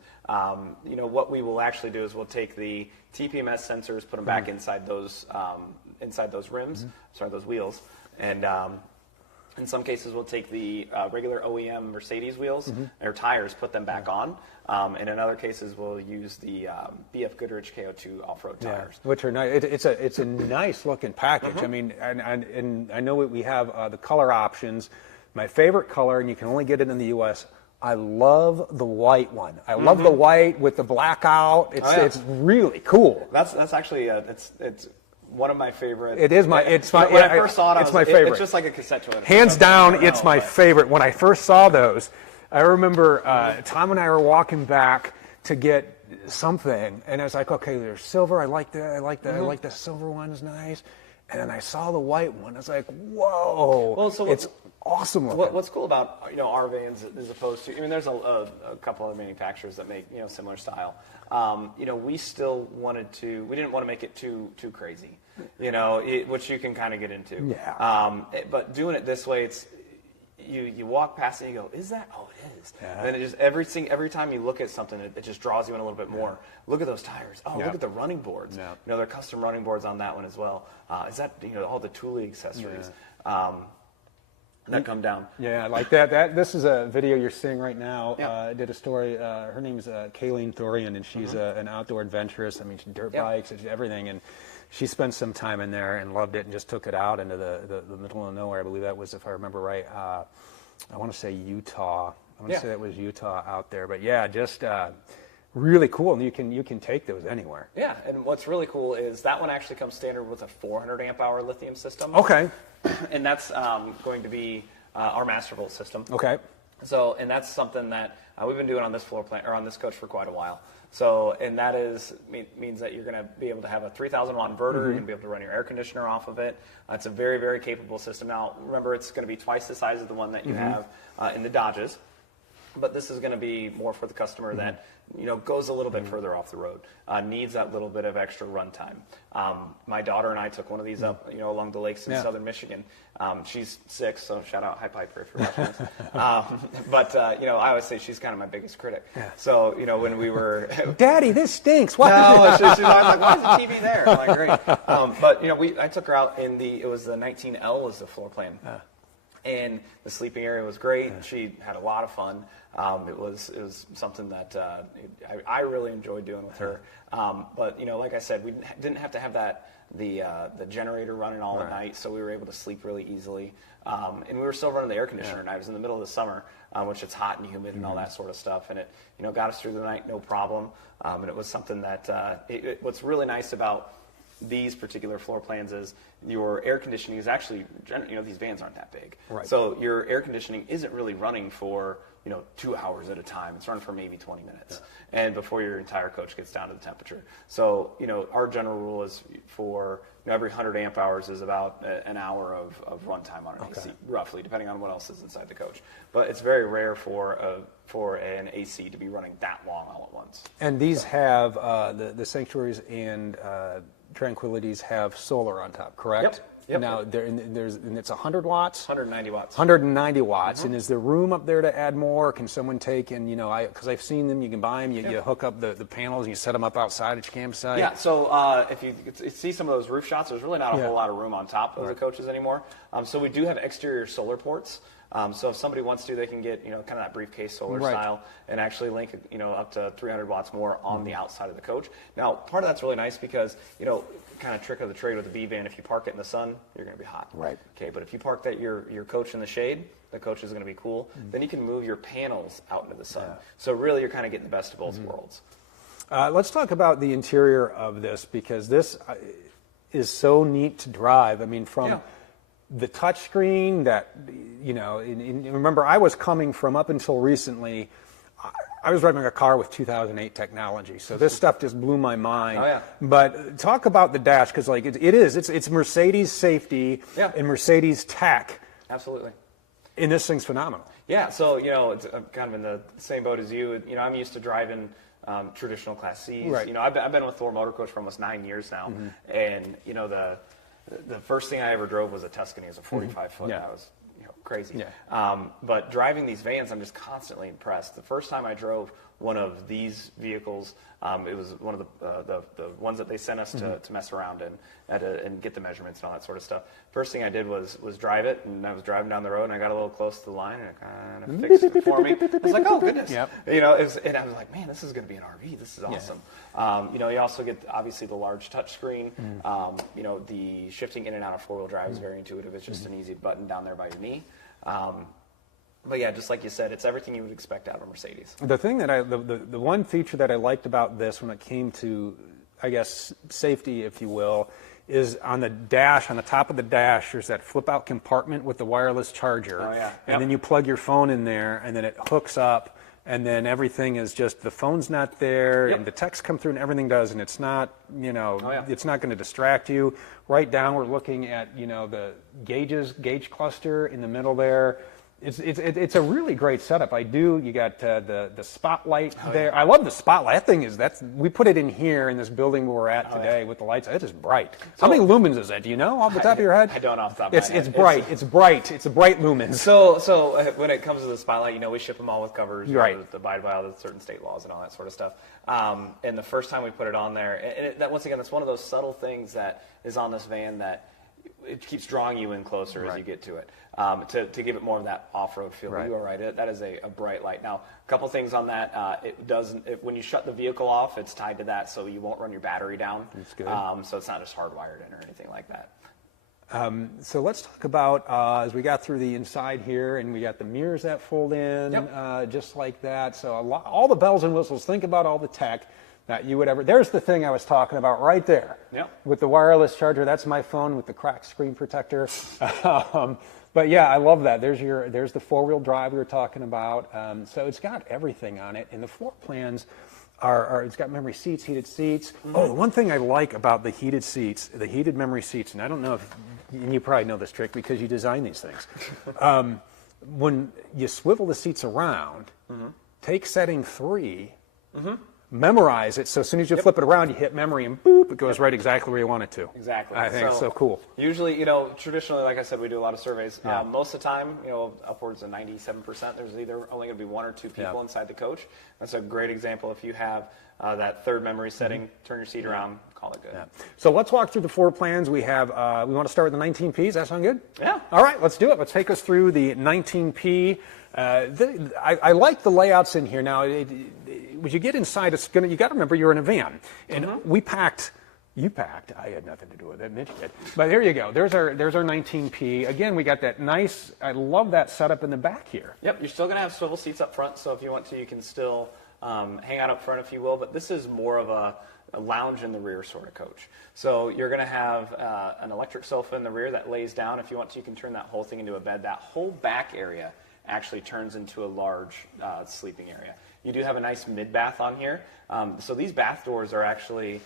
what we will actually do is we'll take the TPMS sensors, put them back inside those rims, those wheels. And in some cases, we'll take the regular OEM Mercedes wheels or tires, put them back on. And in other cases, we'll use the BF Goodrich KO2 off-road tires, which are nice. It's a nice looking package. I mean, and I know we have the color options. My favorite color, and you can only get it in the U.S. I love the white one. I love the white with the blackout. It's really cool. That's actually it's one of my favorite. It is my. When I first saw it, it's my favorite. It's just like a cassette toilet. Hands down, it's my favorite. When I first saw those, I remember Tom and I were walking back to get something, and I was like, okay, there's silver. I like the silver one's nice. And then I saw the white one. I was like, whoa! Well, so it's awesome looking. What's cool about our vans as opposed to, there's a couple other manufacturers that make similar style. We still wanted to. We didn't want to make it too crazy, which you can kind of get into. Yeah. But doing it this way, it's you walk past it and you go, is that? Oh, it is. Yeah. And then it just every time you look at something, it just draws you in a little bit more. Look at those tires. Oh, look at the running boards. Yeah. They're custom running boards on that one as well. Is that all the tooling accessories? That come down. Yeah, like that. This is a video you're seeing right now. I did a story. Her name is Kayleen Thorian, and she's an outdoor adventurist. I mean, dirt bikes, everything, and she spent some time in there and loved it, and just took it out into the middle of nowhere. I believe that was, if I remember right, I want to say Utah. I want to say that was Utah out there. But yeah, just really cool, and you can take those anywhere. Yeah, and what's really cool is that one actually comes standard with a 400 amp hour lithium system. Okay. And that's going to be our Mastervolt system. Okay. So, and that's something that we've been doing on this floor plan or on this coach for quite a while. So, and that means that you're going to be able to have a 3,000 watt inverter. You're going to be able to run your air conditioner off of it. It's a very, very capable system. Now, remember, it's going to be twice the size of the one that you have in the Dodges. But this is going to be more for the customer that goes a little bit further off the road, needs that little bit of extra run time. My daughter and I took one of these up, along the lakes in southern Michigan. She's 6, so shout out Hi Piper if you're watching this. But I always say she's kind of my biggest critic. Yeah. So when we were, Daddy, this stinks. Why? No, she's always like, why is the TV there? I'm like, great. But I took her out in it was the 19L was the floor plan. And the sleeping area was great. Yeah. She had a lot of fun. It was something that I really enjoyed doing with her. But like I said, we didn't have to have the generator running all at night, so we were able to sleep really easily. And we were still running the air conditioner at night. It was in the middle of the summer, which it's hot and humid and all that sort of stuff. And it got us through the night, no problem. And it was something that what's really nice about these particular floor plans is your air conditioning is actually, these vans aren't that big. Right. So your air conditioning isn't really running for, 2 hours at a time. It's running for maybe 20 minutes. Yeah. And before your entire coach gets down to the temperature. So, our general rule is for, every 100 amp hours is about an hour of runtime on an AC, roughly, depending on what else is inside the coach. But it's very rare for an AC to be running that long all at once. And these have, the Sanctuaries and Tranquilities have solar on top, correct? Yep. Now, and it's 100 watts? 190 watts. 190 watts. And is there room up there to add more? Can someone take and, because I've seen them, you can buy them, you hook up the panels and you set them up outside at your campsite? Yeah, so if you see some of those roof shots, there's really not a whole lot of room on top of the coaches anymore. So we do have exterior solar ports. So if somebody wants to, they can get, kind of that briefcase solar style and actually link, up to 300 watts more on the outside of the coach. Now, part of that's really nice because, kind of trick of the trade with the B van, if you park it in the sun, you're going to be hot. Right. Okay, but if you park your coach in the shade, the coach is going to be cool. Then you can move your panels out into the sun. Yeah. So really, you're kind of getting the best of both worlds. Let's talk about the interior of this because this is so neat to drive. I mean, from the touchscreen that, remember I was coming from up until recently, I was driving a car with 2008 technology, so this stuff just blew my mind. Oh, yeah. But talk about the dash, because like it's Mercedes safety and Mercedes tech. Absolutely. And this thing's phenomenal. Yeah, so it's kind of in the same boat as you. I'm used to driving traditional Class C's. Right. I've been with Thor Motor Coach for almost 9 years now, and the first thing I ever drove was a Tuscany. It was a 45-foot. Yeah. I was crazy. Yeah. But driving these vans, I'm just constantly impressed. The first time I drove one of these vehicles, it was one of the ones that they sent us to mess around in and get the measurements and all that sort of stuff. First thing I did was drive it, and I was driving down the road, and I got a little close to the line, and it kind of fixed it for me. I was like, oh, goodness. Yep. And I was like, man, this is going to be an RV. This is awesome. Yeah. You also get, obviously, the large touchscreen. The shifting in and out of four-wheel drive is very intuitive. It's just an easy button down there by your knee. But yeah, just like you said, it's everything you would expect out of a Mercedes. The thing that the one feature that I liked about this when it came to, I guess, safety, if you will, is on the dash, on the top of the dash, there's that flip-out compartment with the wireless charger. Oh, yeah. And then you plug your phone in there, and then it hooks up, and then everything is just, the phone's not there, and the text come through, and everything does, and it's not, it's not going to distract you. Right down, we're looking at, the gauge cluster in the middle there. It's a really great setup. You got the spotlight there. Yeah. I love the spotlight. That thing we put it in here in this building where we're at today with the lights. It is bright. How many lumens is that? Do you know off the top of your head? I don't off the top of my head. It's bright. It's bright. It's a bright lumens. So when it comes to the spotlight, we ship them all with covers. Right. Abide by all the certain state laws and all that sort of stuff. And the first time we put it on there, and once again, that's one of those subtle things that is on this van that it keeps drawing you in closer as you get to it, to give it more of that off-road feel. Right. You are right. That is a bright light. Now, a couple things on that. When you shut the vehicle off, it's tied to that, so you won't run your battery down. That's good. So it's not just hardwired in or anything like that. So let's talk about, as we got through the inside here, and we got the mirrors that fold in, just like that. So all the bells and whistles. Think about all the tech that you would ever. There's the thing I was talking about right there. Yep. With the wireless charger. That's my phone with the cracked screen protector. But yeah, I love that. There's the four-wheel drive we were talking about. So it's got everything on it, and the floor plans it's got memory seats, heated seats. Oh, the one thing I like about the heated seats, the heated memory seats, and I don't know if you probably know this trick because you design these things. when you swivel the seats around, take setting 3, memorize it, so as soon as you flip it around, you hit memory, and boop, it goes right exactly where you want it to. Exactly. I think it's so cool. Usually, traditionally, like I said, we do a lot of surveys. Most of the time, upwards of 97%, there's either only going to be 1 or 2 people inside the coach. That's a great example. If you have that third memory setting, turn your seat around, call it good. Yeah. So let's walk through the floor plans. We have. We want to start with the 19Ps. That sound good? Yeah. All right, let's do it. Let's take us through the 19P. I like the layouts in here. Now, when you get inside, you got to remember you're in a van, and we packed. You packed. I had nothing to do with it. Mitch did. But there you go. There's our 19P. Again, we got that nice. I love that setup in the back here. Yep. You're still going to have swivel seats up front, so if you want to, you can still hang out up front, if you will. But this is more of a lounge in the rear sort of coach. So you're going to have an electric sofa in the rear that lays down. If you want to, you can turn that whole thing into a bed. That whole back area actually turns into a large sleeping area. You do have a nice mid-bath on here. So these bath doors are actually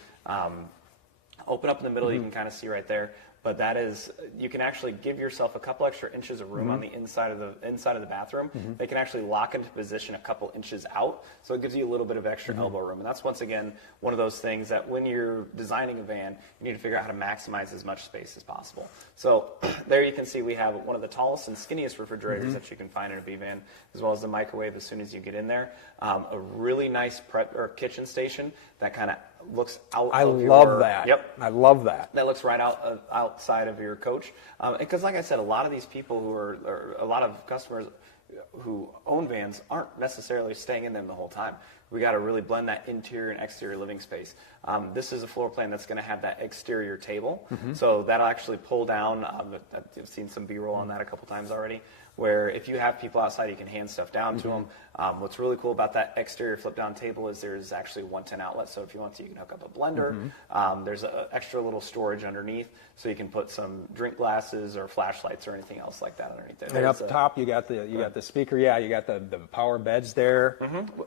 open up in the middle. You can kind of see right there. But that is, you can actually give yourself a couple extra inches of room on the inside of the bathroom. They can actually lock into position a couple inches out, so it gives you a little bit of extra elbow room. And that's, once again, one of those things that when you're designing a van, you need to figure out how to maximize as much space as possible. So there you can see we have one of the tallest and skinniest refrigerators that you can find in a B van, as well as the microwave as soon as you get in there. A really nice prep or kitchen station that kind of looks out. I love that. Yep. I love that. That looks right outside of your coach. Because like I said, a lot of these people or a lot of customers who own vans aren't necessarily staying in them the whole time. We got to really blend that interior and exterior living space. This is a floor plan that's going to have that exterior table. So that'll actually pull down. I've seen some B-roll on that a couple times already, where if you have people outside, you can hand stuff down to them. What's really cool about that exterior flip-down table is there's actually 110 outlets, so if you want to, you can hook up a blender. There's an extra little storage underneath, so you can put some drink glasses or flashlights or anything else like that underneath it. And up top, you got the speaker. Yeah, you got the power beds there.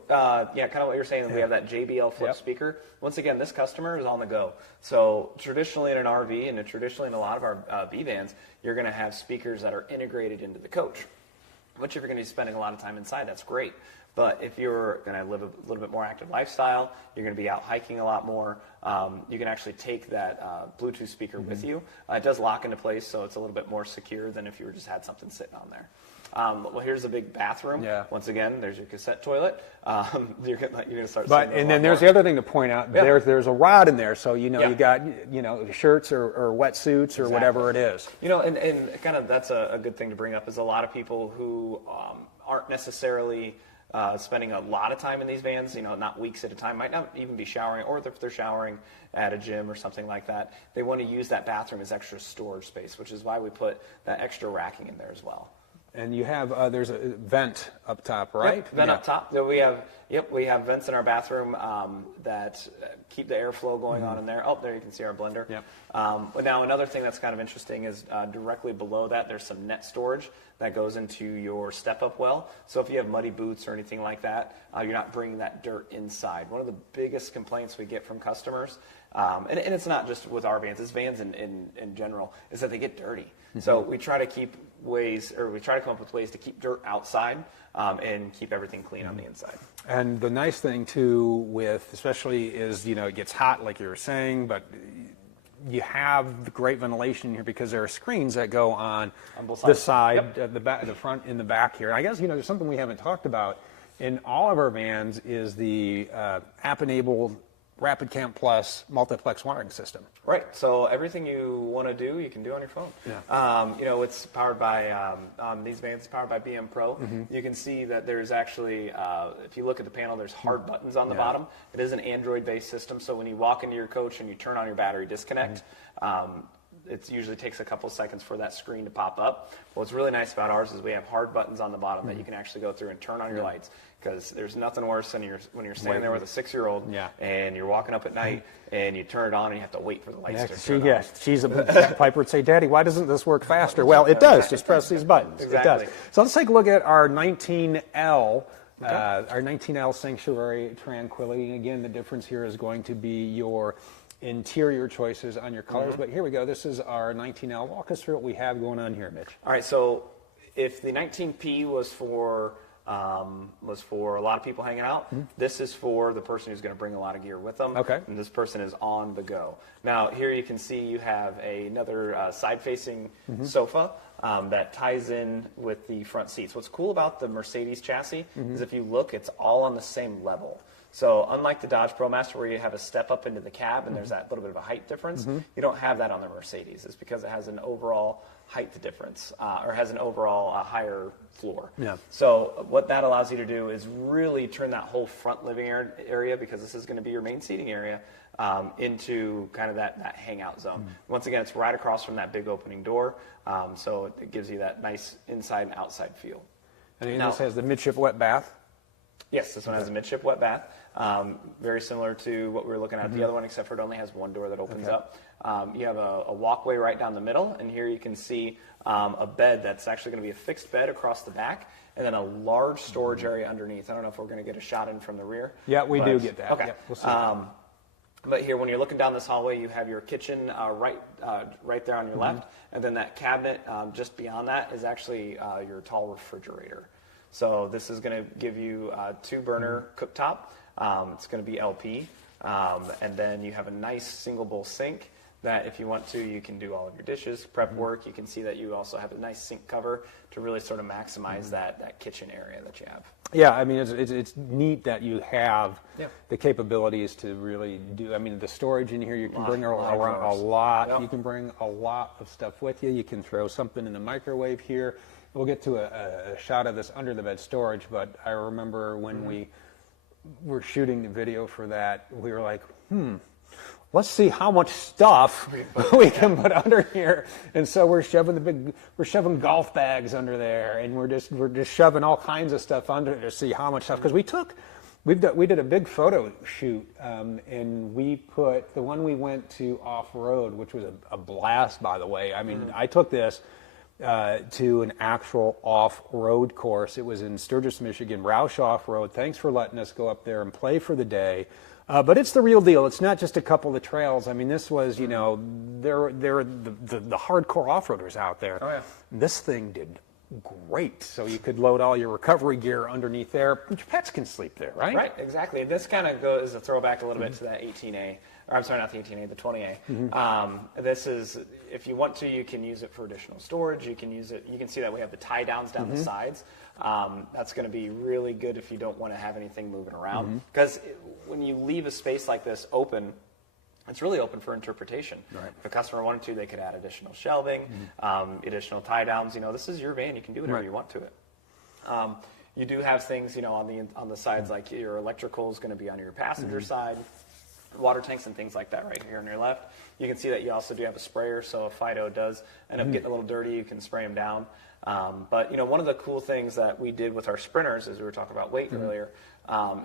Yeah, kind of what you're saying. We have that JBL flip speaker. Once again, this customer is on the go. So traditionally in an RV and traditionally in a lot of our B vans, you're going to have speakers that are integrated into the coach. Which, if you're going to be spending a lot of time inside, that's great. But if you're going to live a little bit more active lifestyle, you're going to be out hiking a lot more, you can actually take that Bluetooth speaker with you. It does lock into place, so it's a little bit more secure than if you just had something sitting on there. Well, here's a big bathroom. Yeah. Once again, there's your cassette toilet. You're going to start. And then there's the other thing to point out. Yeah. There's a rod in there, so you got shirts or wetsuits or whatever it is. And kind of that's a good thing to bring up is a lot of people who aren't necessarily spending a lot of time in these vans, not weeks at a time, might not even be showering, or if they're showering at a gym or something like that, they want to use that bathroom as extra storage space, which is why we put that extra racking in there as well. And you have there's a vent up top, right? Yep, vent up top. We have vents in our bathroom that keep the airflow going on in there. Oh, there you can see our blender. Yep. Now another thing that's kind of interesting is directly below that there's some net storage that goes into your step-up well. So if you have muddy boots or anything like that, you're not bringing that dirt inside. One of the biggest complaints we get from customers, and it's not just with our vans, it's vans in general, is that they get dirty. So we try to come up with ways to keep dirt outside and keep everything clean on the inside. And the nice thing too especially is, it gets hot like you were saying, but you have the great ventilation here because there are screens that go on both the side, the back, the front, and the back here. And I guess, there's something we haven't talked about in all of our vans is the app-enabled Rapid Camp Plus multiplex wiring system. Right. So everything you want to do, you can do on your phone. Yeah. It's powered by these vans. It's powered by BM Pro. You can see that there's actually, if you look at the panel, there's hard buttons on the bottom. It is an Android-based system. So when you walk into your coach and you turn on your battery disconnect, it usually takes a couple seconds for that screen to pop up. What's really nice about ours is we have hard buttons on the bottom that you can actually go through and turn on your lights. Because there's nothing worse than when you're standing there with a 6-year-old and you're walking up at night and you turn it on and you have to wait for the lights to turn on. Piper would say, "Daddy, why doesn't this work faster?" Well, it does. Just press these buttons. Exactly. It does. So let's take a look at our 19L. Our 19L Sanctuary Tranquility. Again, the difference here is going to be your interior choices on your colors. But here we go. This is our 19L. Walk us through what we have going on here, Mitch. All right. So if the 19P was for a lot of people hanging out, this is for the person who's going to bring a lot of gear with them. Okay. And this person is on the go. Now, here you can see you have another side-facing sofa that ties in with the front seats. What's cool about the Mercedes chassis is if you look, it's all on the same level. So unlike the Dodge ProMaster where you have a step up into the cab and there's that little bit of a height difference, you don't have that on the Mercedes. It's because it has an overall height difference or has an overall higher floor. Yeah. So what that allows you to do is really turn that whole front living area, because this is going to be your main seating area, into kind of that hangout zone. Once again, it's right across from that big opening door, so it gives you that nice inside and outside feel. And this has the midship wet bath? Yes, this one has a midship wet bath. Very similar to what we were looking at the other one, except for it only has one door that opens up. You have a walkway right down the middle, and here you can see a bed that's actually going to be a fixed bed across the back, and then a large storage area underneath. I don't know if we're going to get a shot in from the rear. Yeah, we do get that. Okay. Yeah, we'll see. But here, when you're looking down this hallway, you have your kitchen right there on your left, and then that cabinet just beyond that is actually your tall refrigerator. So this is going to give you a 2-burner cooktop. It's going to be LP. And then you have a nice single bowl sink that if you want to, you can do all of your dishes, prep work. You can see that you also have a nice sink cover to really sort of maximize that kitchen area that you have. Yeah, I mean, it's neat that you have the capabilities to really do, I mean, the storage in here, you can bring around a lot. Yep. You can bring a lot of stuff with you. You can throw something in the microwave here. We'll get to a shot of this under the bed storage, but I remember when we were shooting the video for that, we were like, let's see how much stuff we can put under here. And so we're shoving golf bags under there, and we're just shoving all kinds of stuff under to see how much stuff. Because we did a big photo shoot, and we put the one we went to off road, which was a blast, by the way. I mean, I took this to an actual off-road course. It was in Sturgis, Michigan, Roush Off-Road. Thanks for letting us go up there and play for the day. But it's the real deal. It's not just a couple of trails. I mean, this was, they're the hardcore off-roaders out there. Oh, yeah. This thing did great. So you could load all your recovery gear underneath there. Your pets can sleep there, right? Right, exactly. This kind of goes a throwback a little bit to that 18A. Or I'm sorry, not the 18A, the 20A. This is, if you want to, you can use it for additional storage. You can use it. You can see that we have the tie downs down the sides. That's going to be really good if you don't want to have anything moving around. Because when you leave a space like this open, it's really open for interpretation. Right. If a customer wanted to, they could add additional shelving, additional tie downs. This is your van. You can do whatever you want to it. You do have things, on the sides, like your electrical is going to be on your passenger side. Water tanks and things like that right here on your left. You can see that you also do have a sprayer, so if Fido does end up getting a little dirty, you can spray them down. But one of the cool things that we did with our sprinters, as we were talking about weight earlier,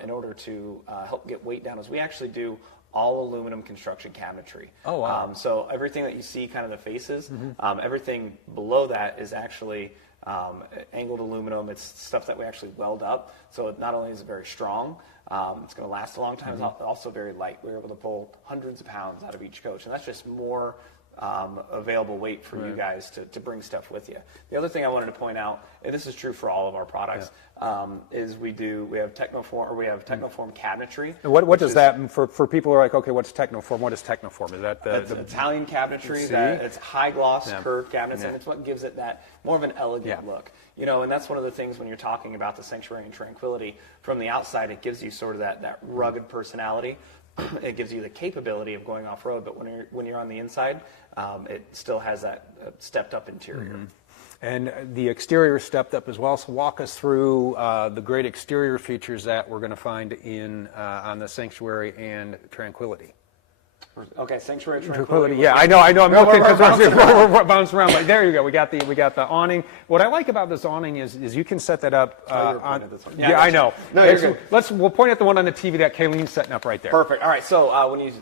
in order to help get weight down, is we actually do all aluminum construction cabinetry. Oh, wow. So everything that you see, kind of the faces, everything below that is actually angled aluminum. It's stuff that we actually weld up. So not only is it very strong, it's going to last a long time, it's also very light. We're able to pull hundreds of pounds out of each coach, and that's just more available weight for you guys to bring stuff with you. The other thing I wanted to point out, and this is true for all of our products, is we have Technoform cabinetry. And what does that, for people who are like, okay, what's Technoform? What is Technoform? Is that the Italian cabinetry? It's high gloss curved cabinets, and it's what gives it that more of an elegant look. And that's one of the things when you're talking about the Sanctuary and Tranquility. From the outside, it gives you sort of that rugged personality. It gives you the capability of going off-road, but when you're on the inside, it still has that stepped-up interior. And the exterior stepped up as well, so walk us through the great exterior features that we're going to find on the Sanctuary and Tranquility. Okay, Sanctuary and Tranquility. Yeah, I know. I'm looking because we're bouncing around. But there you go. We got the awning. What I like about this awning is you can set that up. On this one. Yeah, I know. No, you're good. We'll point at the one on the TV that Kayleen's setting up right there. Perfect. All right. So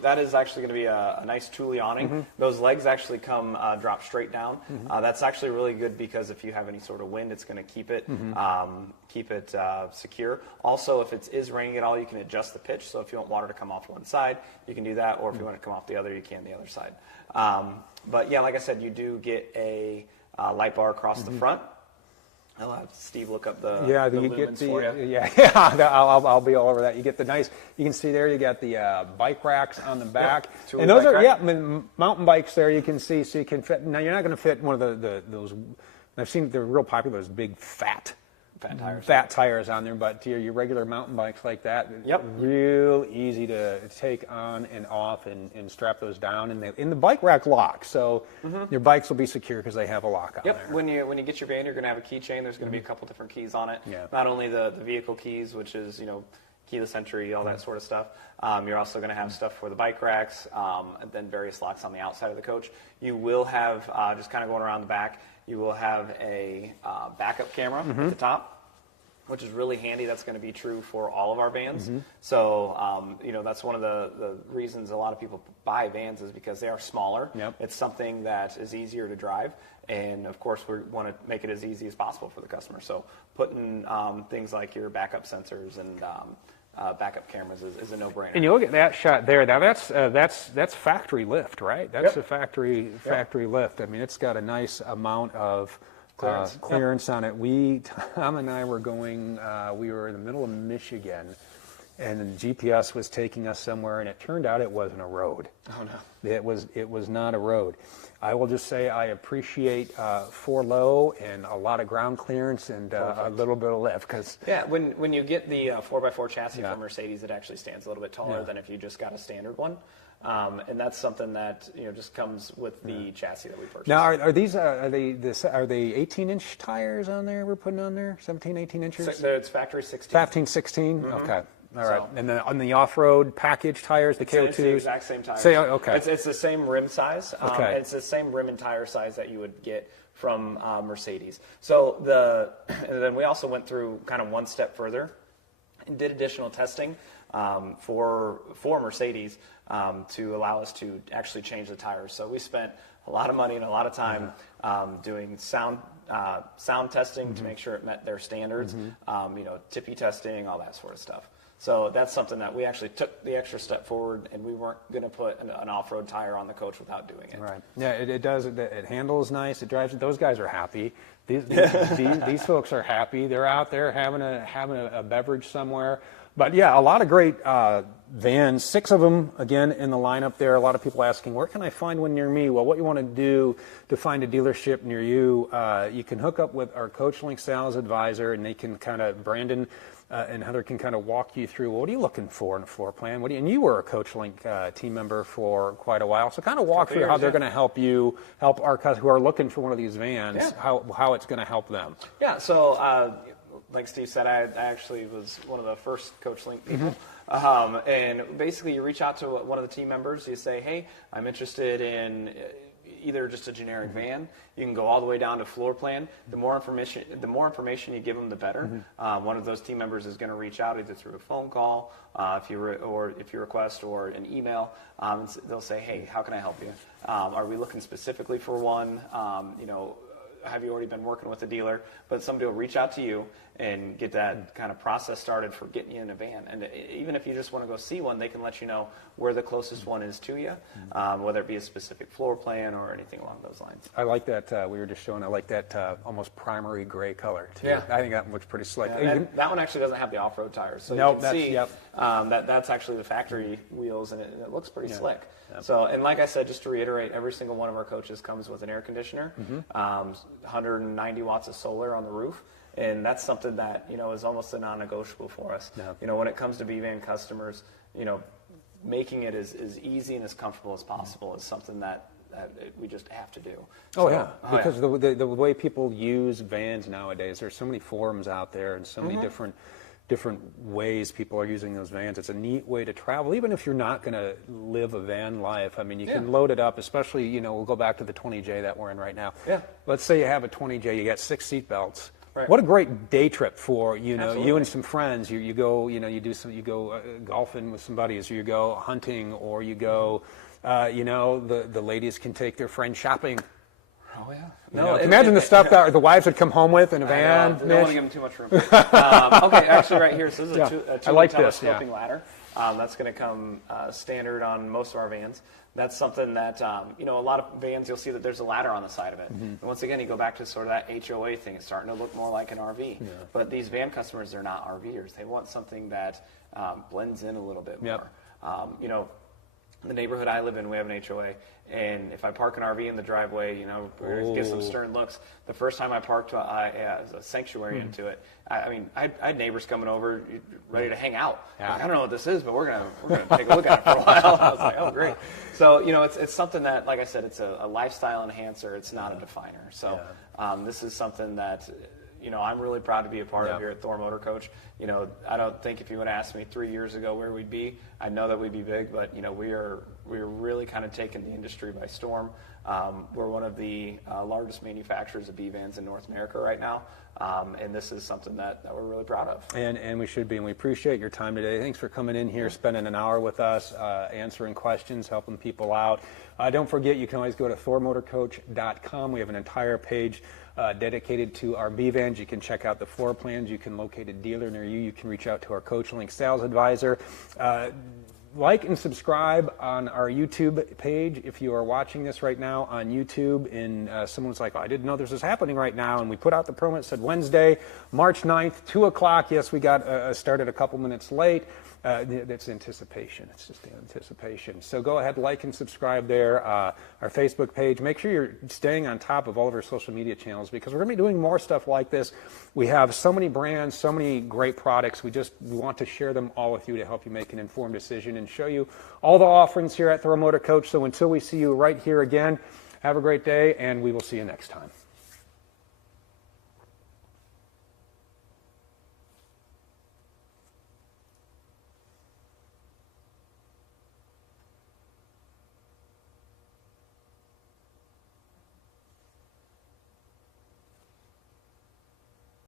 that is actually going to be a nice Thule awning. Those legs actually drop straight down. That's actually really good because if you have any sort of wind, it's going to keep it secure. Also, if it is raining at all, you can adjust the pitch. So if you want water to come off one side, you can do that, or if you want it to come off the other, you can the other side. But yeah, like I said, you do get a light bar across the front. I'll have Steve look up the you lumens get the for you. yeah. I'll be all over that. You get the nice. You can see there. You got the bike racks on the back, Two and those bike are rack. mountain bikes. There you can see. So you can fit. Now you're not going to fit one of those. I've seen they're real popular. Those big fat tires on there, but to your regular mountain bikes like that, real easy to take on and off and strap those down, and in the bike rack lock, so your bikes will be secure because they have a lock on there. When you get your van, you're going to have a keychain. There's going to be a couple different keys on it. Yeah. Not only the vehicle keys, which is keyless entry, all that sort of stuff. You're also going to have stuff for the bike racks, and then various locks on the outside of the coach. You will have just kind of going around the back. You will have a backup camera at the top, which is really handy. That's going to be true for all of our vans. So, that's one of the reasons a lot of people buy vans is because they are smaller. It's something that is easier to drive. And, of course, we want to make it as easy as possible for the customer. So putting things like your backup sensors and backup cameras is a no-brainer. And you look at that shot there. Now that's factory lift, right? That's a factory lift. I mean, it's got a nice amount of clearance on it. Tom and I were going. We were in the middle of Michigan, and the GPS was taking us somewhere, and it turned out it wasn't a road. Oh no! It was not a road. I will just say I appreciate 4Low and a lot of ground clearance and a little bit of lift because when you get the 4x4 chassis from Mercedes, it actually stands a little bit taller than if you just got a standard one. And that's something that just comes with the chassis that we purchased. Now, are they 18-inch tires on there? We're putting on there 17, 18 inches. It's factory 16. 15, 16. Okay. All right. And then on the off-road package tires, the KO2s? It's the exact same tires. Okay. It's the same rim size. Okay. It's the same rim and tire size that you would get from Mercedes. So and then we also went through kind of one step further and did additional testing for Mercedes to allow us to actually change the tires. So we spent a lot of money and a lot of time doing sound testing to make sure it met their standards, tippy testing, all that sort of stuff. So that's something that we actually took the extra step forward, and we weren't going to put an off-road tire on the coach without doing it. Right. Yeah, it does. It handles nice. It drives. Those guys are happy. These folks are happy. They're out there having a beverage somewhere. But yeah, a lot of great vans. 6 of them again in the lineup there. A lot of people asking, where can I find one near me? Well, what you want to do to find a dealership near you, you can hook up with our CoachLink sales advisor, and they can Brandon and Heather can kind of walk you through, well, what are you looking for in a floor plan? And you were a CoachLink team member for quite a while, so kind of walk through how they're going to help our customers who are looking for one of these vans, how it's going to help them. Yeah, so like Steve said, I actually was one of the first CoachLink people. And basically you reach out to one of the team members, you say, hey, I'm interested in either just a generic van. You can go all the way down to floor plan. The more information you give them, the better. One of those team members is going to reach out either through a phone call, if you request, or an email. And they'll say, hey, how can I help you? Are we looking specifically for one? Have you already been working with a dealer? But somebody will reach out to you and get that kind of process started for getting you in a van. And even if you just want to go see one, they can let you know where the closest one is to you, whether it be a specific floor plan or anything along those lines. I like that. We were just showing. I like that almost primary gray color too. Yeah. I think that looks pretty slick. Yeah, that one actually doesn't have the off-road tires, so nope, you can see that's actually the factory wheels, and it looks pretty slick. Yep. So, and like I said, just to reiterate, every single one of our coaches comes with an air conditioner, 190 watts of solar on the roof. And that's something that, is almost a non-negotiable for us. No. When it comes to B-Van customers, making it as easy and as comfortable as possible is something that we just have to do. Because the way people use vans nowadays, there's so many forums out there and so many different ways people are using those vans. It's a neat way to travel, even if you're not going to live a van life. I mean, you can load it up, especially, we'll go back to the 20J that we're in right now. Yeah. Let's say you have a 20J, you got 6 seat belts. Right. What a great day trip for you and some friends. You go golfing with some buddies, or you go hunting, or you go the ladies can take their friends shopping. Oh yeah. Imagine the stuff that the wives would come home with in a van. I don't want to give them too much room. Okay, actually right here. So this is a two-way telescoping ladder. That's going to come standard on most of our vans. That's something that, a lot of vans, you'll see that there's a ladder on the side of it. And once again, you go back to sort of that HOA thing. It's starting to look more like an RV. Yeah. But these van customers, they're not RVers. They want something that blends in a little bit more. Yep. The neighborhood I live in, we have an HOA, and if I park an RV in the driveway, we're going to get some stern looks. The first time I parked a sanctuary into it, I had neighbors coming over ready to hang out. Yeah. Like, I don't know what this is, but we're gonna take a look at it for a while. I was like, oh, great. So, it's something that, like I said, it's a lifestyle enhancer. It's not a definer. So this is something that, I'm really proud to be a part of here at Thor Motor Coach. I don't think if you would ask me 3 years ago where we'd be, I know that we'd be big, but, we're really kind of taking the industry by storm. We're one of the largest manufacturers of B-Vans in North America right now, and this is something that we're really proud of. And we should be, and we appreciate your time today. Thanks for coming in here, spending an hour with us, answering questions, helping people out. Don't forget, you can always go to thormotorcoach.com. We have an entire page dedicated to our B-Vans. You can check out the floor plans. You can locate a dealer near you. You can reach out to our CoachLink sales advisor. Like and subscribe on our YouTube page if you are watching this right now on YouTube. And someone's like, oh, I didn't know this was happening right now. And we put out the promo. It said Wednesday, March 9th, 2 o'clock. Yes, we got started a couple minutes late. That's anticipation. It's just the anticipation. So go ahead, like and subscribe there. Our Facebook page. Make sure you're staying on top of all of our social media channels, because we're going to be doing more stuff like this. We have so many brands, so many great products. We want to share them all with you to help you make an informed decision and show you all the offerings here at Thor Motor Coach. So until we see you right here again, have a great day, and we will see you next time.